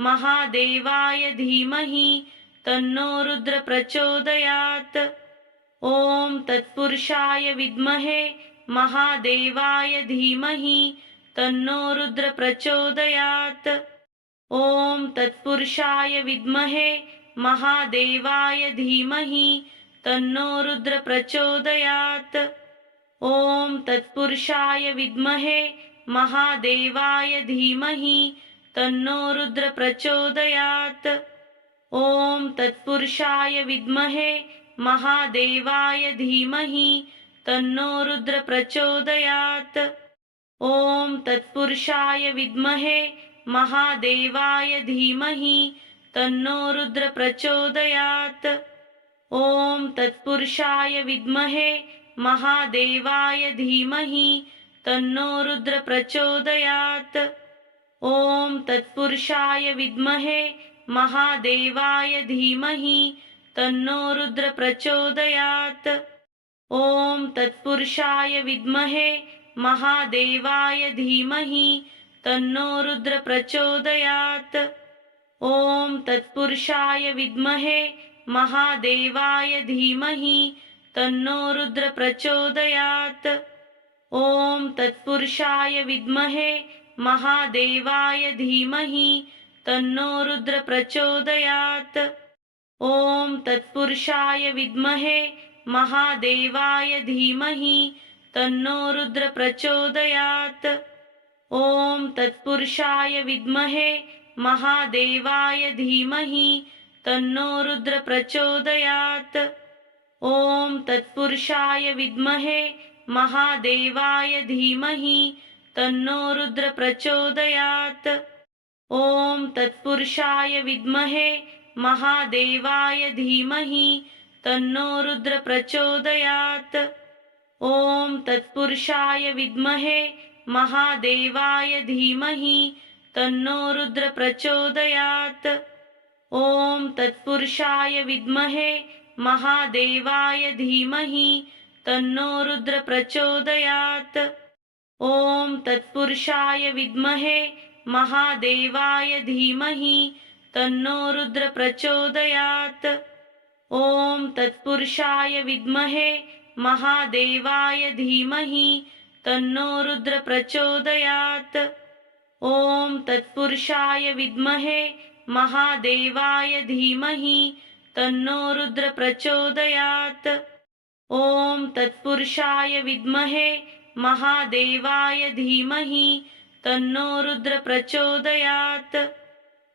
महादेवाय धीमहि तन्नो रुद्र प्रचोदयात्। ॐ तत्पुरुषाय विद्महे महादेवाय धीमहि तन्नो रुद्र प्रचोदयात्। ॐ तत्पुरुषाय विद्महे महादेवाय धीमहि तन्नो रुद्र प्रचोदयात्। ॐ तत्पुरुषाय विद्महे महादेवाय धीमहि तन्नो रुद्र प्रचोदयात्। ॐ तत्पुरुषाय विद्महे महादेवाय धीमहि तन्नो रुद्र प्रचोदयात्। ॐ तत्पुरुषाय विद्महे महादेवाय धीमहि तन्नो रुद्र प्रचोदयात्। ॐ तत्पुरुषाय विद्महे महादेवाय धीमहि तन्नो रुद्र प्रचोदयात्। ॐ तत्पुरुषाय विद्महे महादेवाय धीमहि तन्नो रुद्र प्रचोदयात्। ॐ तत्पुरुषाय विद्महे महादेवाय धीमहि तन्नो रुद्र प्रचोदयात्। ॐ तत्पुरुषाय विद्महे महादेवाय धीमहि तन्नो रुद्र प्रचोदयात्। ॐ तत्पुरुषाय विद्महे महादेवाय धीमहि तन्नो रुद्र प्रचोदयात्। ॐ तत्पुरुषाय विद्महे महादेवाय धीमहि तन्नो रुद्र प्रचोदयात्। ॐ तत्पुरुषाय विद्महे महादेवाय धीमहि तन्नो रुद्र प्रचोदयात्। ॐ तत्पुरुषाय विद्महे महादेवाय धीमहि तन्नो रुद्र प्रचोदयात्। ॐ तत्पुरुषाय विद्महे महादेवाय धीमहि तन्नो रुद्र प्रचोदयात्। ॐ तत्पुरुषाय विद्महे महादेवाय धीमहि तन्नो रुद्र प्रचोदयात्। ॐ तत्पुरुषाय विद्महे महादेवाय धीमहि तन्नो रुद्र प्रचोदयात्। ॐ तत्पुरुषाय विद्महे महादेवाय धीमहि तन्नो रुद्र प्रचोदयात्। ॐ तत्पुरुषाय विद्महे महादेवाय धीमहि तन्नो रुद्र प्रचोदयात्। ॐ तत्पुरुषाय विद्महे महादेवाय धीमहि तन्नो रुद्र प्रचोदयात्। ॐ तत्पुरुषाय विद्महे महादेवाय धीमहि तन्नो रुद्र प्रचोदयात्।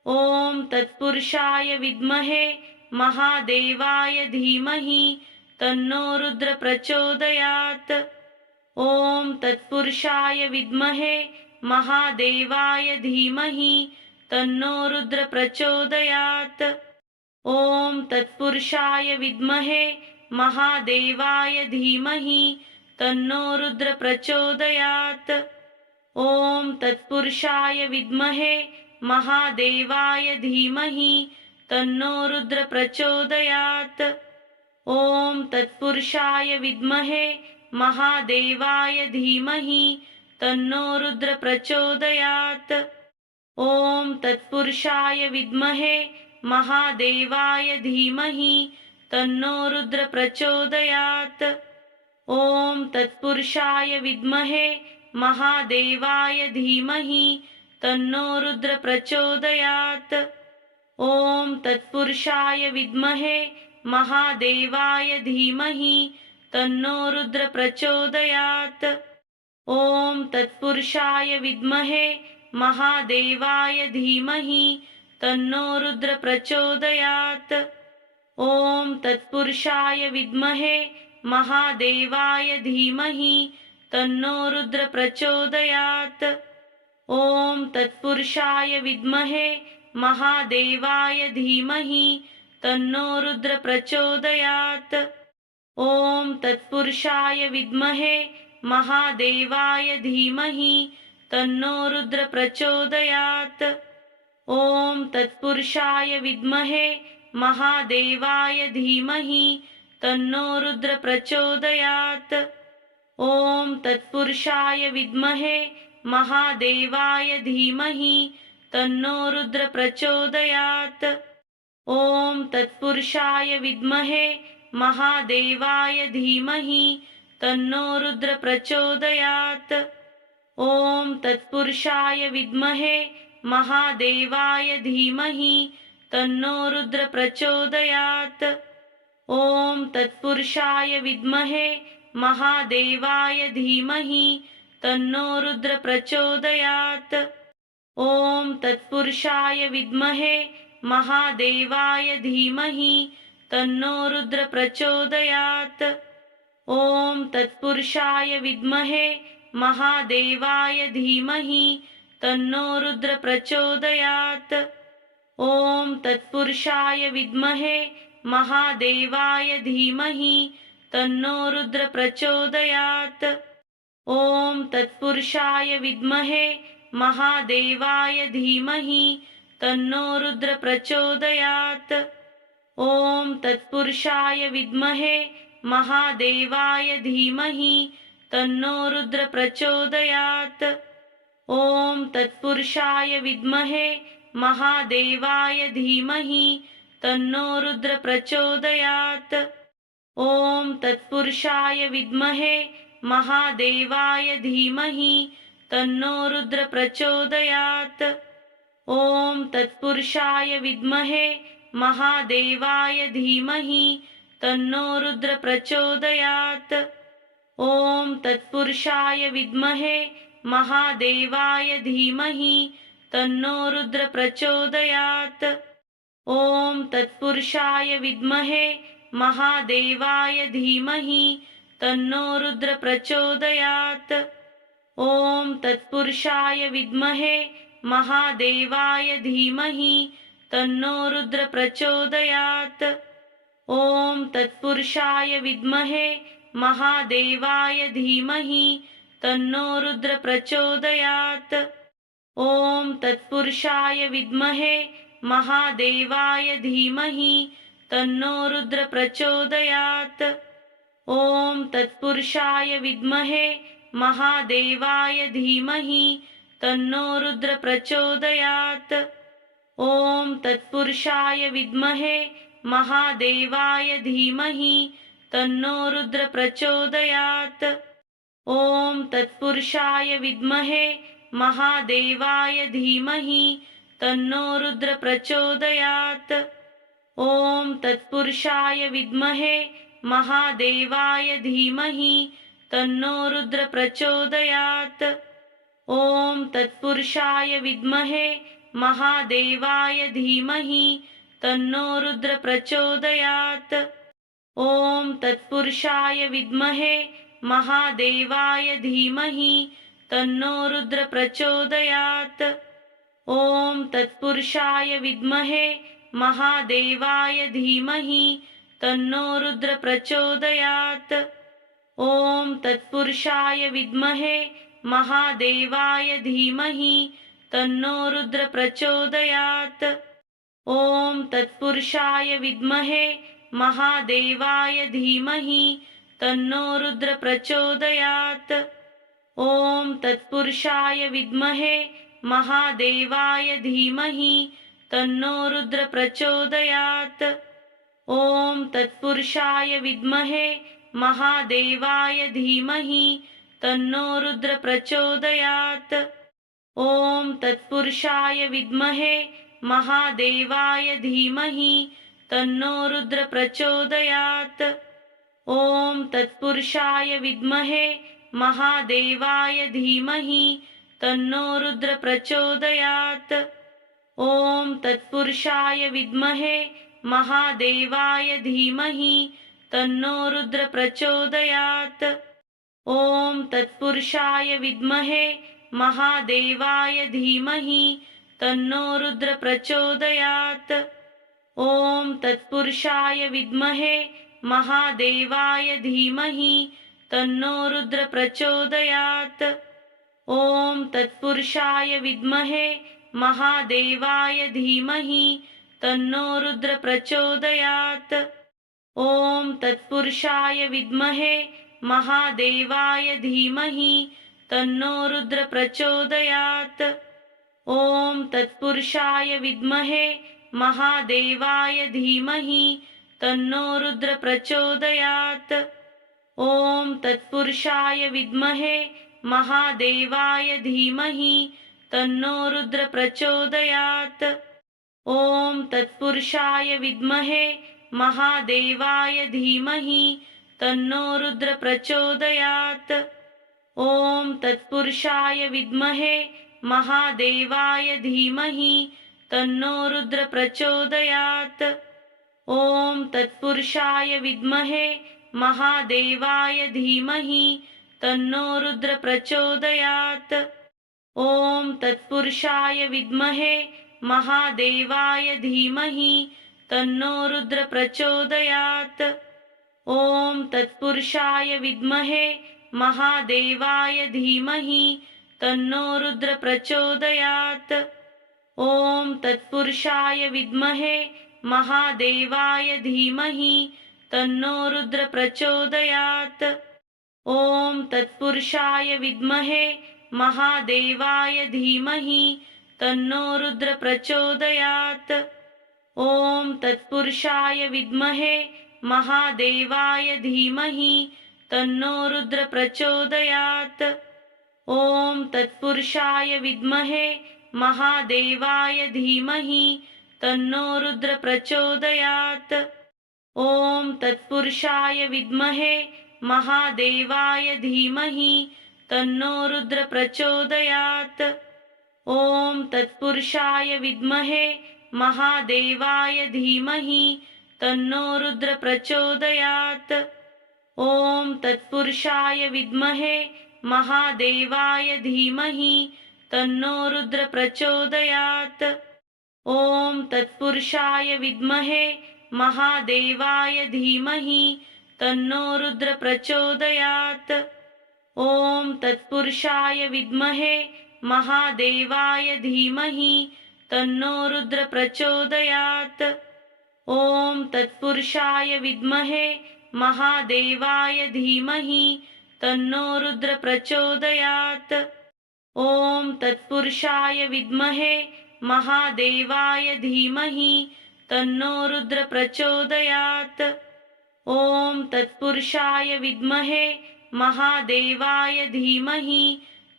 ॐ तत्पुरुषाय विद्महे महादेवाय धीमहि तन्नो रुद्र प्रचोदयात्। ॐ तत्पुरुषाय विद्महे महादेवाय धीमहि तन्नो रुद्र प्रचोदयात्। ॐ तत्पुरुषाय विद्महे महादेवाय धीमहि तन्नो रुद्र प्रचोदयात्। ॐ तत्पुरुषाय विद्महे महादेवाय धीमहि तन्नो रुद्र प्रचोदयात्। ॐ तत्पुरुषाय विद्महे महादेवाय धीमहि तन्नो रुद्र प्रचोदयात्। ॐ तत्पुरुषाय विद्महे महादेवाय धीमहि तन्नो रुद्र प्रचोदयात्। ॐ तत्पुरुषाय विद्महे महादेवाय धीमहि तन्नो रुद्र प्रचोदयात्। ॐ तत्पुरुषाय विद्महे महादेवाय धीमहि तन्नो रुद्र प्रचोदयात्। ॐ तत्पुरुषाय विद्महे महादेवाय धीमहि तन्नो रुद्र प्रचोदयात्। ॐ तत्पुरुषाय विद्महे महादेवाय धीमहि तन्नो रुद्र प्रचोदयात्। ॐ तत्पुरुषाय विद्महे महादेवाय धीमहि तन्नो रुद्र प्रचोदयात्। ॐ तत्पुरुषाय विद्महे महादेवाय धीमहि तन्नो रुद्र प्रचोदयात्। ॐ तत्पुरुषाय विद्महे महादेवाय धीमहि तन्नो रुद्र प्रचोदयात्। ॐ तत्पुरुषाय विद्महे महादेवाय धीमहि तन्नो रुद्र प्रचोदयात्। ॐ तत्पुरुषाय विद्महे महादेवाय धीमहि तन्नो रुद्र प्रचोदयात्। ॐ तत्पुरुषाय विद्महे महादेवाय धीमहि तन्नो रुद्र प्रचोदयात्। ॐ तत्पुरुषाय विद्महे महादेवाय धीमहि तन्नो रुद्र प्रचोदयात्। ॐ तत्पुरुषाय विद्महे महादेवाय धीमहि तन्नो रुद्र प्रचोदयात्। ॐ तत्पुरुषाय विद्महे महादेवाय धीमहि तन्नो रुद्र प्रचोदयात्। ॐ तत्पुरुषाय विद्महे महादेवाय धीमहि तन्नो रुद्र प्रचोदयात्। ॐ तत्पुरुषाय विद्महे महादेवाय धीमहि तन्नो रुद्र प्रचोदयात्। ॐ तत्पुरुषाय विद्महे महादेवाय धीमहि तन्नो रुद्र प्रचोदयात्। ॐ तत्पुरुषाय विद्महे महादेवाय धीमहि तन्नो रुद्र प्रचोदयात्। ॐ तत्पुरुषाय विद्महे महादेवाय धीमहि तन्नो रुद्र प्रचोदयात्। ॐ तत्पुरुषाय विद्महे महादेवाय धीमहि तन्नो रुद्र प्रचोदयात्। ॐ तत्पुरुषाय विद्महे महादेवाय धीमहि तन्नो रुद्र प्रचोदयात्। ॐ तत्पुरुषाय विद्महे महादेवाय धीमहि तन्नो रुद्र प्रचोदयात्। ॐ तत्पुरुषाय विद्महे महादेवाय धीमहि तन्नो रुद्र प्रचोदयात्। ॐ तत्पुरुषाय विद्महे महादेवाय धीमहि तन्नो रुद्र प्रचोदयात्। ॐ तत्पुरुषाय विद्महे महादेवाय धीमहि तन्नो रुद्र प्रचोदयात्। ॐ तत्पुरुषाय विद्महे महादेवाय धीमहि तन्नो रुद्र प्रचोदयात्। ॐ तत्पुरुषाय विद्महे महादेवाय धीमहि तन्नो रुद्र प्रचोदयात्। ॐ तत्पुरुषाय विद्महे महादेवाय धीमहि तन्नो रुद्र प्रचोदयात्। ॐ तत्पुरुषाय विद्महे महादेवाय धीमहि तन्नो रुद्र प्रचोदयात्। ॐ तत्पुरुषाय विद्महे महादेवाय धीमहि तन्नो रुद्र प्रचोदयात्। ॐ तत्पुरुषाय विद्महे महादेवाय धीमहि तन्नो रुद्र प्रचोदयात्। ॐ तत्पुरुषाय विद्महे महादेवाय धीमहि तन्नो रुद्र प्रचोदयात्। ॐ तत्पुरुषाय विद्महे महादेवाय धीमहि तन्नो रुद्र प्रचोदयात्। ॐ तत्पुरुषाय विद्महे महादेवाय धीमहि तन्नो रुद्र प्रचोदयात्। ॐ तत्पुरुषाय विद्महे महादेवाय धीमहि तन्नो रुद्र प्रचोदयात्। ॐ तत्पुरुषाय विद्महे महादेवाय धीमहि तन्नो रुद्र प्रचोदयात्। ॐ तत्पुरुषाय विद्महे महादेवाय धीमहि तन्नो रुद्र प्रचोदयात्। ॐ तत्पुरुषाय विद्महे महादेवाय धीमहि तन्नो रुद्र प्रचोदयात्। ॐ तत्पुरुषाय विद्महे महादेवाय धीमहि तन्नो रुद्र प्रचोदयात्। ॐ तत्पुरुषाय विद्महे महादेवाय धीमहि तन्नो रुद्र प्रचोदयात्। ॐ तत्पुरुषाय विद्महे महादेवाय धीमहि तन्नो रुद्र प्रचोदयात्। ॐ तत्पुरुषाय विद्महे महादेवाय धीमहि तन्नो रुद्र प्रचोदयात्। ॐ तत्पुरुषाय विद्महे महादेवाय धीमहि तन्नो रुद्र प्रचोदयात्। ॐ तत्पुरुषाय विद्महे महादेवाय धीमहि तन्नो रुद्र प्रचोदयात्। ॐ तत्पुरुषाय विद्महे महादेवाय धीमहि तन्नो रुद्र प्रचोदयात्। ॐ तत्पुरुषाय विद्महे महादेवाय धीमहि तन्नो रुद्र प्रचोदयात्। ॐ तत्पुरुषाय विद्महे महादेवाय धीमहि तन्नो रुद्र प्रचोदयात्। ॐ तत्पुरुषाय विद्महे महादेवाय धीमहि तन्नो रुद्र प्रचोदयात्। ॐ तत्पुरुषाय विद्महे महादेवाय धीमहि तन्नो रुद्र प्रचोदयात्। ॐ तत्पुरुषाय विद्महे महादेवाय धीमहि तन्नो रुद्र प्रचोदयात्। ॐ तत्पुरुषाय विद्महे महादेवाय धीमहि तन्नो रुद्र प्रचोदयात्। ॐ तत्पुरुषाय विद्महे महादेवाय धीमहि तन्नो रुद्र प्रचोदयात्। ॐ तत्पुरुषाय विद्महे महादेवाय धीमहि तन्नो रुद्र प्रचोदयात्। ॐ तत्पुरुषाय विद्महे महादेवाय धीमहि तन्नो रुद्र प्रचोदयात्। ॐ तत्पुरुषाय विद्महे महादेवाय धीमहि तन्नो रुद्र प्रचोदयात्। ॐ तत्पुरुषाय विद्महे महादेवाय धीमहि तन्नो रुद्र प्रचोदयात्। ॐ तत्पुरुषाय विद्महे महादेवाय धीमहि तन्नो रुद्र प्रचोदयात्। ॐ तत्पुरुषाय विद्महे महादेवाय धीमहि तन्नो रुद्र प्रचोदयात्। ॐ तत्पुरुषाय विद्महे महादेवाय धीमहि तन्नो रुद्र प्रचोदयात्। ॐ तत्पुरुषाय विद्महे महादेवाय धीमहि तन्नो रुद्र प्रचोदयात्। ॐ तत्पुरुषाय विद्महे महादेवाय धीमहि तन्नो रुद्र प्रचोदयात्। ॐ तत्पुरुषाय विद्महे महादेवाय धीमहि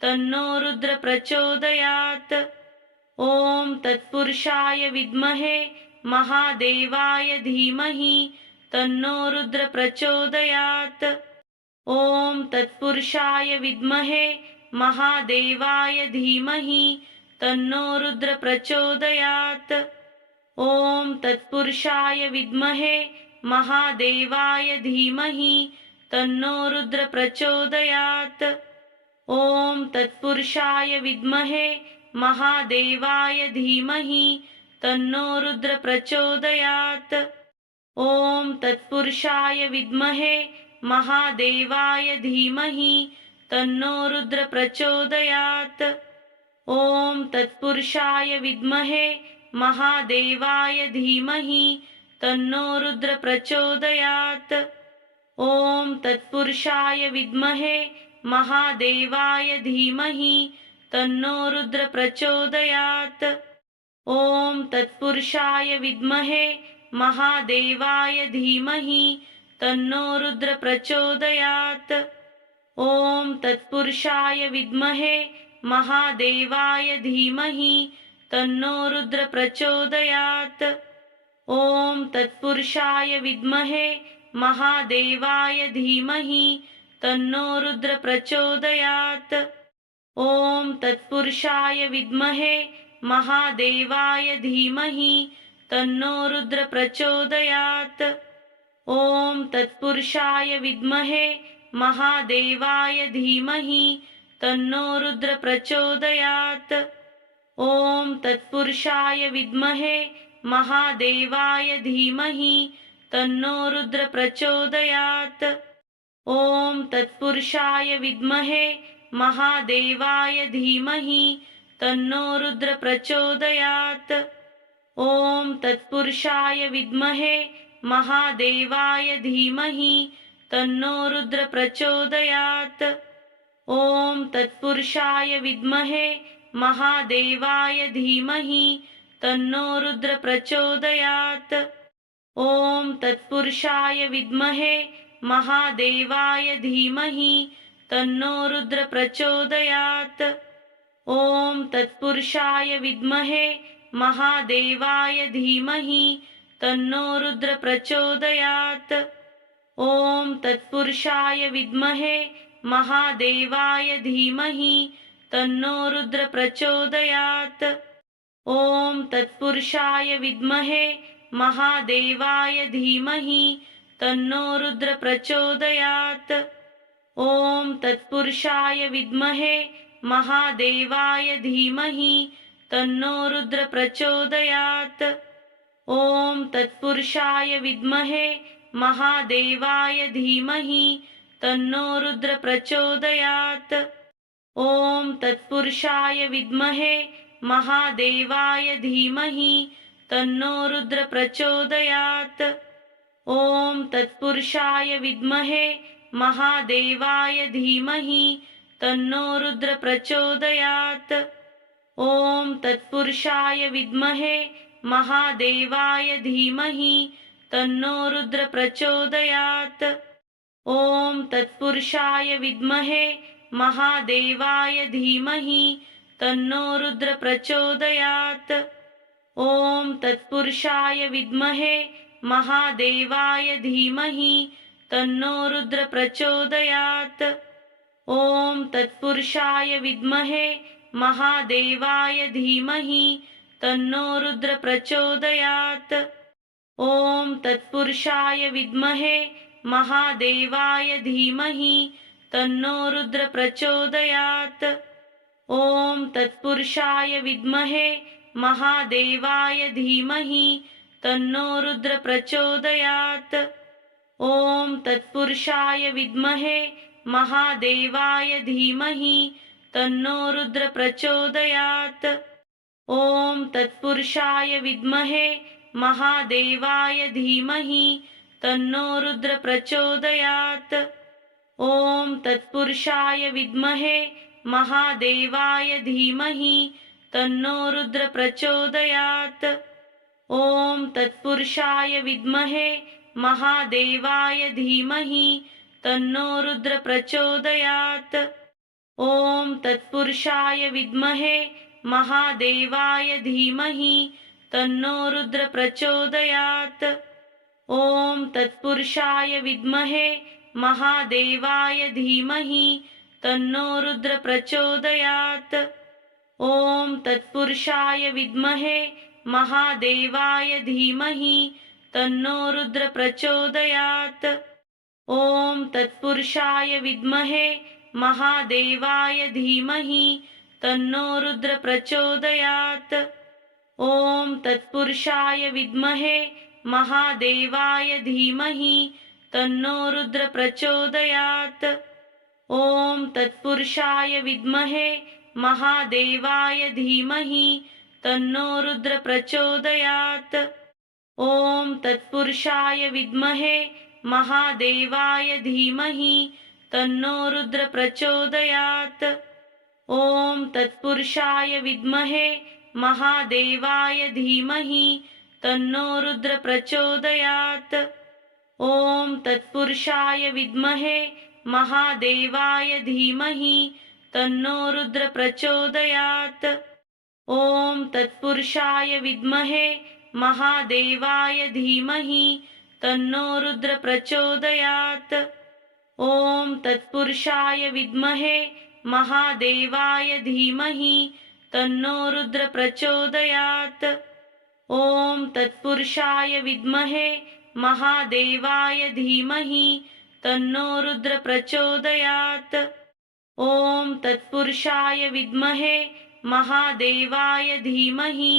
तन्नो रुद्र प्रचोदयात्। ॐ तत्पुरुषाय विद्महे महादेवाय धीमहि तन्नो रुद्र प्रचोदयात्। ॐ तत्पुरुषाय विद्महे महादेवाय धीमहि तन्नो रुद्र प्रचोदयात्। ॐ तत्पुरुषाय विद्महे महादेवाय धीमहि तन्नो रुद्र प्रचोदयात्। ॐ तत्पुरुषाय विद्महे महादेवाय धीमहि तन्नो रुद्र प्रचोदयात्। ॐ तत्पुरुषाय विद्महे महादेवाय धीमहि तन्नो रुद्र प्रचोदयात्। ॐ तत्पुरुषाय विद्महे महादेवाय धीमहि तन्नो रुद्र प्रचोदयात्। ॐ तत्पुरुषाय विद्महे महादेवाय धीमहि तन्नो रुद्र प्रचोदयात्। ॐ तत्पुरुषाय विद्महे महादेवाय धीमहि तन्नो रुद्र प्रचोदयात्। ॐ तत्पुरुषाय विद्महे महादेवाय धीमहि तन्नो रुद्र प्रचोदयात्। ॐ तत्पुरुषाय विद्महे महादेवाय धीमहि तन्नो रुद्र प्रचोदयात्। ॐ तत्पुरुषाय विद्महे महादेवाय धीमहि तन्नो रुद्र प्रचोदयात्। ॐ तत्पुरुषाय विद्महे महादेवाय धीमहि तन्नो रुद्र प्रचोदयात्। ॐ तत्पुरुषाय विद्महे महादेवाय धीमहि तन्नो रुद्र प्रचोदयात्। ॐ तत्पुरुषाय विद्महे महादेवाय धीमहि तन्नो रुद्र प्रचोदयात्। ॐ तत्पुरुषाय विद्महे महादेवाय धीमहि तन्नो रुद्र प्रचोदयात्। ॐ तत्पुरुषाय विद्महे महादेवाय धीमहि तन्नो रुद्र प्रचोदयात्। ॐ तत्पुरुषाय विद्महे महादेवाय धीमहि तन्नो रुद्र प्रचोदयात्। ॐ तत्पुरुषाय विद्महे महादेवाय धीमहि तन्नो रुद्र प्रचोदयात्। ॐ तत्पुरुषाय विद्महे महादेवाय धीमहि तन्नो रुद्र प्रचोदयात्। ॐ तत्पुरुषाय विद्महे महादेवाय धीमहि तन्नो रुद्र प्रचोदयात्। ॐ तत्पुरुषाय विद्महे महादेवाय धीमहि तन्नो रुद्र प्रचोदयात्। ॐ तत्पुरुषाय विद्महे महादेवाय धीमहि तन्नो रुद्र प्रचोदयात्। ॐ तत्पुरुषाय विद्महे महादेवाय धीमहि तन्नो रुद्र प्रचोदयात्। ॐ तत्पुरुषाय विद्महे महादेवाय धीमहि तन्नो रुद्र प्रचोदयात्। ॐ तत्पुरुषाय विद्महे महादेवाय धीमहि तन्नो रुद्र प्रचोदयात्। ॐ तत्पुरुषाय विद्महे महादेवाय धीमहि तन्नो रुद्र प्रचोदयात्। ॐ तत्पुरुषाय विद्महे महादेवाय धीमहि तन्नो रुद्र प्रचोदयात्। ॐ तत्पुरुषाय विद्महे महादेवाय धीमहि तन्नो रुद्र प्रचोदयात्। ॐ तत्पुरुषाय विद्महे महादेवाय धीमहि तन्नो रुद्र प्रचोदयात्। ॐ तत्पुरुषाय विद्महे महादेवाय धीमहि तन्नो रुद्र प्रचोदयात्। ॐ तत्पुरुषाय विद्महे महादेवाय धीमहि तन्नो रुद्र प्रचोदयात्। ॐ तत्पुरुषाय विद्महे महादेवाय धीमहि तन्नो रुद्र प्रचोदयात्। ॐ तत्पुरुषाय विद्महे महादेवाय धीमहि तन्नो रुद्र प्रचोदयात्। ॐ तत्पुरुषाय विद्महे महादेवाय धीमहि तन्नो रुद्र प्रचोदयात्। ॐ तत्पुरुषाय विद्महे महादेवाय धीमहि तन्नो रुद्र प्रचोदयात्। ॐ तत्पुरुषाय विद्महे महादेवाय धीमहि तन्नो रुद्र प्रचोदयात्। ॐ तत्पुरुषाय विद्महे महादेवाय धीमहि तन्नो रुद्र प्रचोदयात्। ॐ तत्पुरुषाय विद्महे महादेवाय धीमहि तन्नो रुद्र प्रचोदयात्। ॐ तत्पुरुषाय विद्महे महादेवाय धीमहि तन्नो रुद्र प्रचोदयात्। ॐ तत्पुरुषाय विद्महे महादेवाय धीमहि तन्नो रुद्र प्रचोदयात्। ॐ तत्पुरुषाय विद्महे महादेवाय धीमहि तन्नो रुद्र प्रचोदयात्। ॐ तत्पुरुषाय विद्महे महादेवाय धीमहि तन्नो रुद्र प्रचोदयात्। ॐ तत्पुरुषाय विद्महे महादेवाय धीमहि तन्नो रुद्र प्रचोदयात्। ॐ तत्पुरुषाय विद्महे महादेवाय धीमहि तन्नो रुद्र प्रचोदयात्। ॐ तत्पुरुषाय विद्महे महादेवाय धीमहि तन्नो रुद्र प्रचोदयात्। ॐ तत्पुरुषाय विद्महे महादेवाय धीमहि तन्नो रुद्र प्रचोदयात्। ॐ तत्पुरुषाय विद्महे महादेवाय धीमहि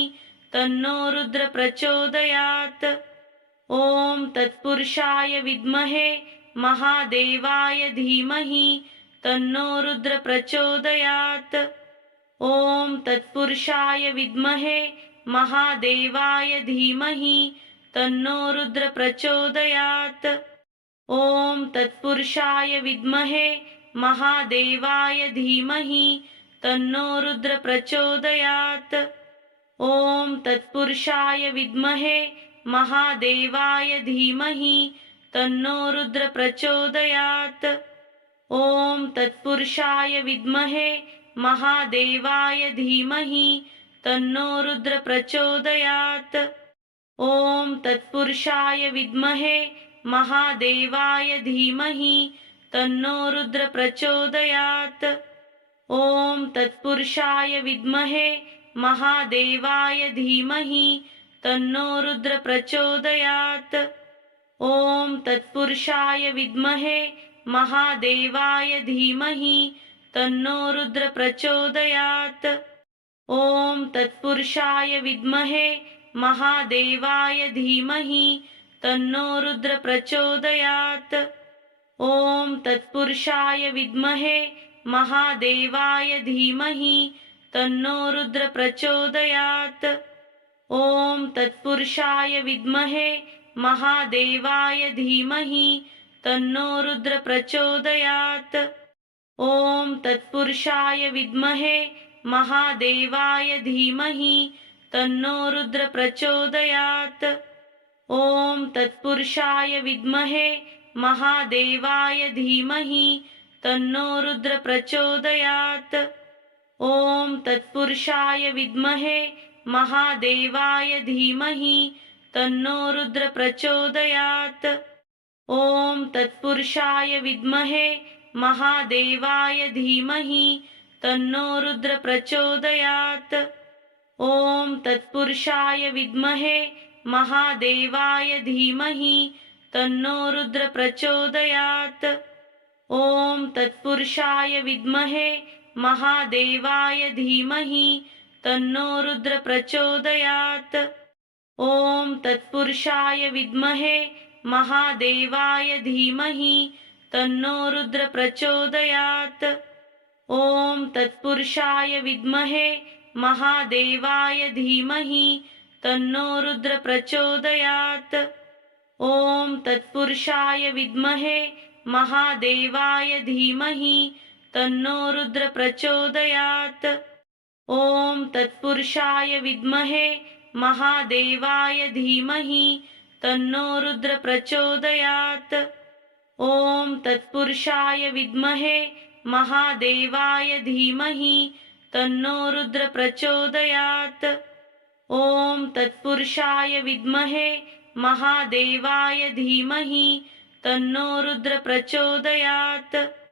तन्नो रुद्र प्रचोदयात्। ॐ तत्पुरुषाय विद्महे महादेवाय धीमहि तन्नो रुद्र प्रचोदयात्। ॐ तत्पुरुषाय विद्महे महादेवाय धीमहि तन्नो रुद्र प्रचोदयात्। ॐ तत्पुरुषाय विद्महे महादेवाय धीमहि तन्नो रुद्र प्रचोदयात्। ॐ तत्पुरुषाय विद्महे महादेवाय धीमहि तन्नो रुद्र प्रचोदयात्। ॐ तत्पुरुषाय विद्महे महादेवाय धीमहि तन्नो रुद्र प्रचोदयात्। ॐ तत्पुरुषाय विद्महे महादेवाय धीमहि तन्नो रुद्र प्रचोदयात्। ॐ तत्पुरुषाय विद्महे महादेवाय धीमहि तन्नो रुद्र प्रचोदयात्। ॐ तत्पुरुषाय विद्महे महादेवाय धीमहि तन्नो रुद्र प्रचोदयात्। ॐ तत्पुरुषाय विद्महे महादेवाय धीमहि तन्नो रुद्र प्रचोदयात्। ॐ तत्पुरुषाय विद्महे महादेवाय धीमहि तन्नो रुद्र प्रचोदयात्। ॐ तत्पुरुषाय विद्महे महादेवाय धीमहि तन्नो रुद्र प्रचोदयात्। ॐ तत्पुरुषाय विद्महे महादेवाय धीमहि तन्नो रुद्र प्रचोदयात्। ॐ तत्पुरुषाय विद्महे महादेवाय धीमहि तन्नो रुद्र प्रचोदयात्। ॐ तत्पुरुषाय विद्महे महादेवाय धीमहि तन्नो रुद्र प्रचोदयात्। ॐ तत्पुरुषाय विद्महे महादेवाय धीमहि तन्नो रुद्र प्रचोदयात्। ॐ तत्पुरुषाय विद्महे महादेवाय धीमहि तन्नो रुद्र प्रचोदयात्। ॐ तत्पुरुषाय विद्महे महादेवाय धीमहि तन्नो रुद्र प्रचोदयात्। ॐ तत्पुरुषाय विद्महे महादेवाय धीमहि तन्नो रुद्र प्रचोदयात्। ॐ तत्पुरुषाय विद्महे महादेवाय धीमहि तन्नो रुद्र प्रचोदयात्। ॐ तत्पुरुषाय विद्महे महादेवाय धीमहि तन्नो रुद्र प्रचोदयात्। ॐ तत्पुरुषाय विद्महे महादेवाय धीमहि तन्नो रुद्र प्रचोदयात्। ॐ तत्पुरुषाय विद्महे महादेवाय धीमहि तन्नो रुद्र प्रचोदयात्। ॐ तत्पुरुषाय विद्महे महादेवाय धीमहि तन्नो रुद्र प्रचोदयात्।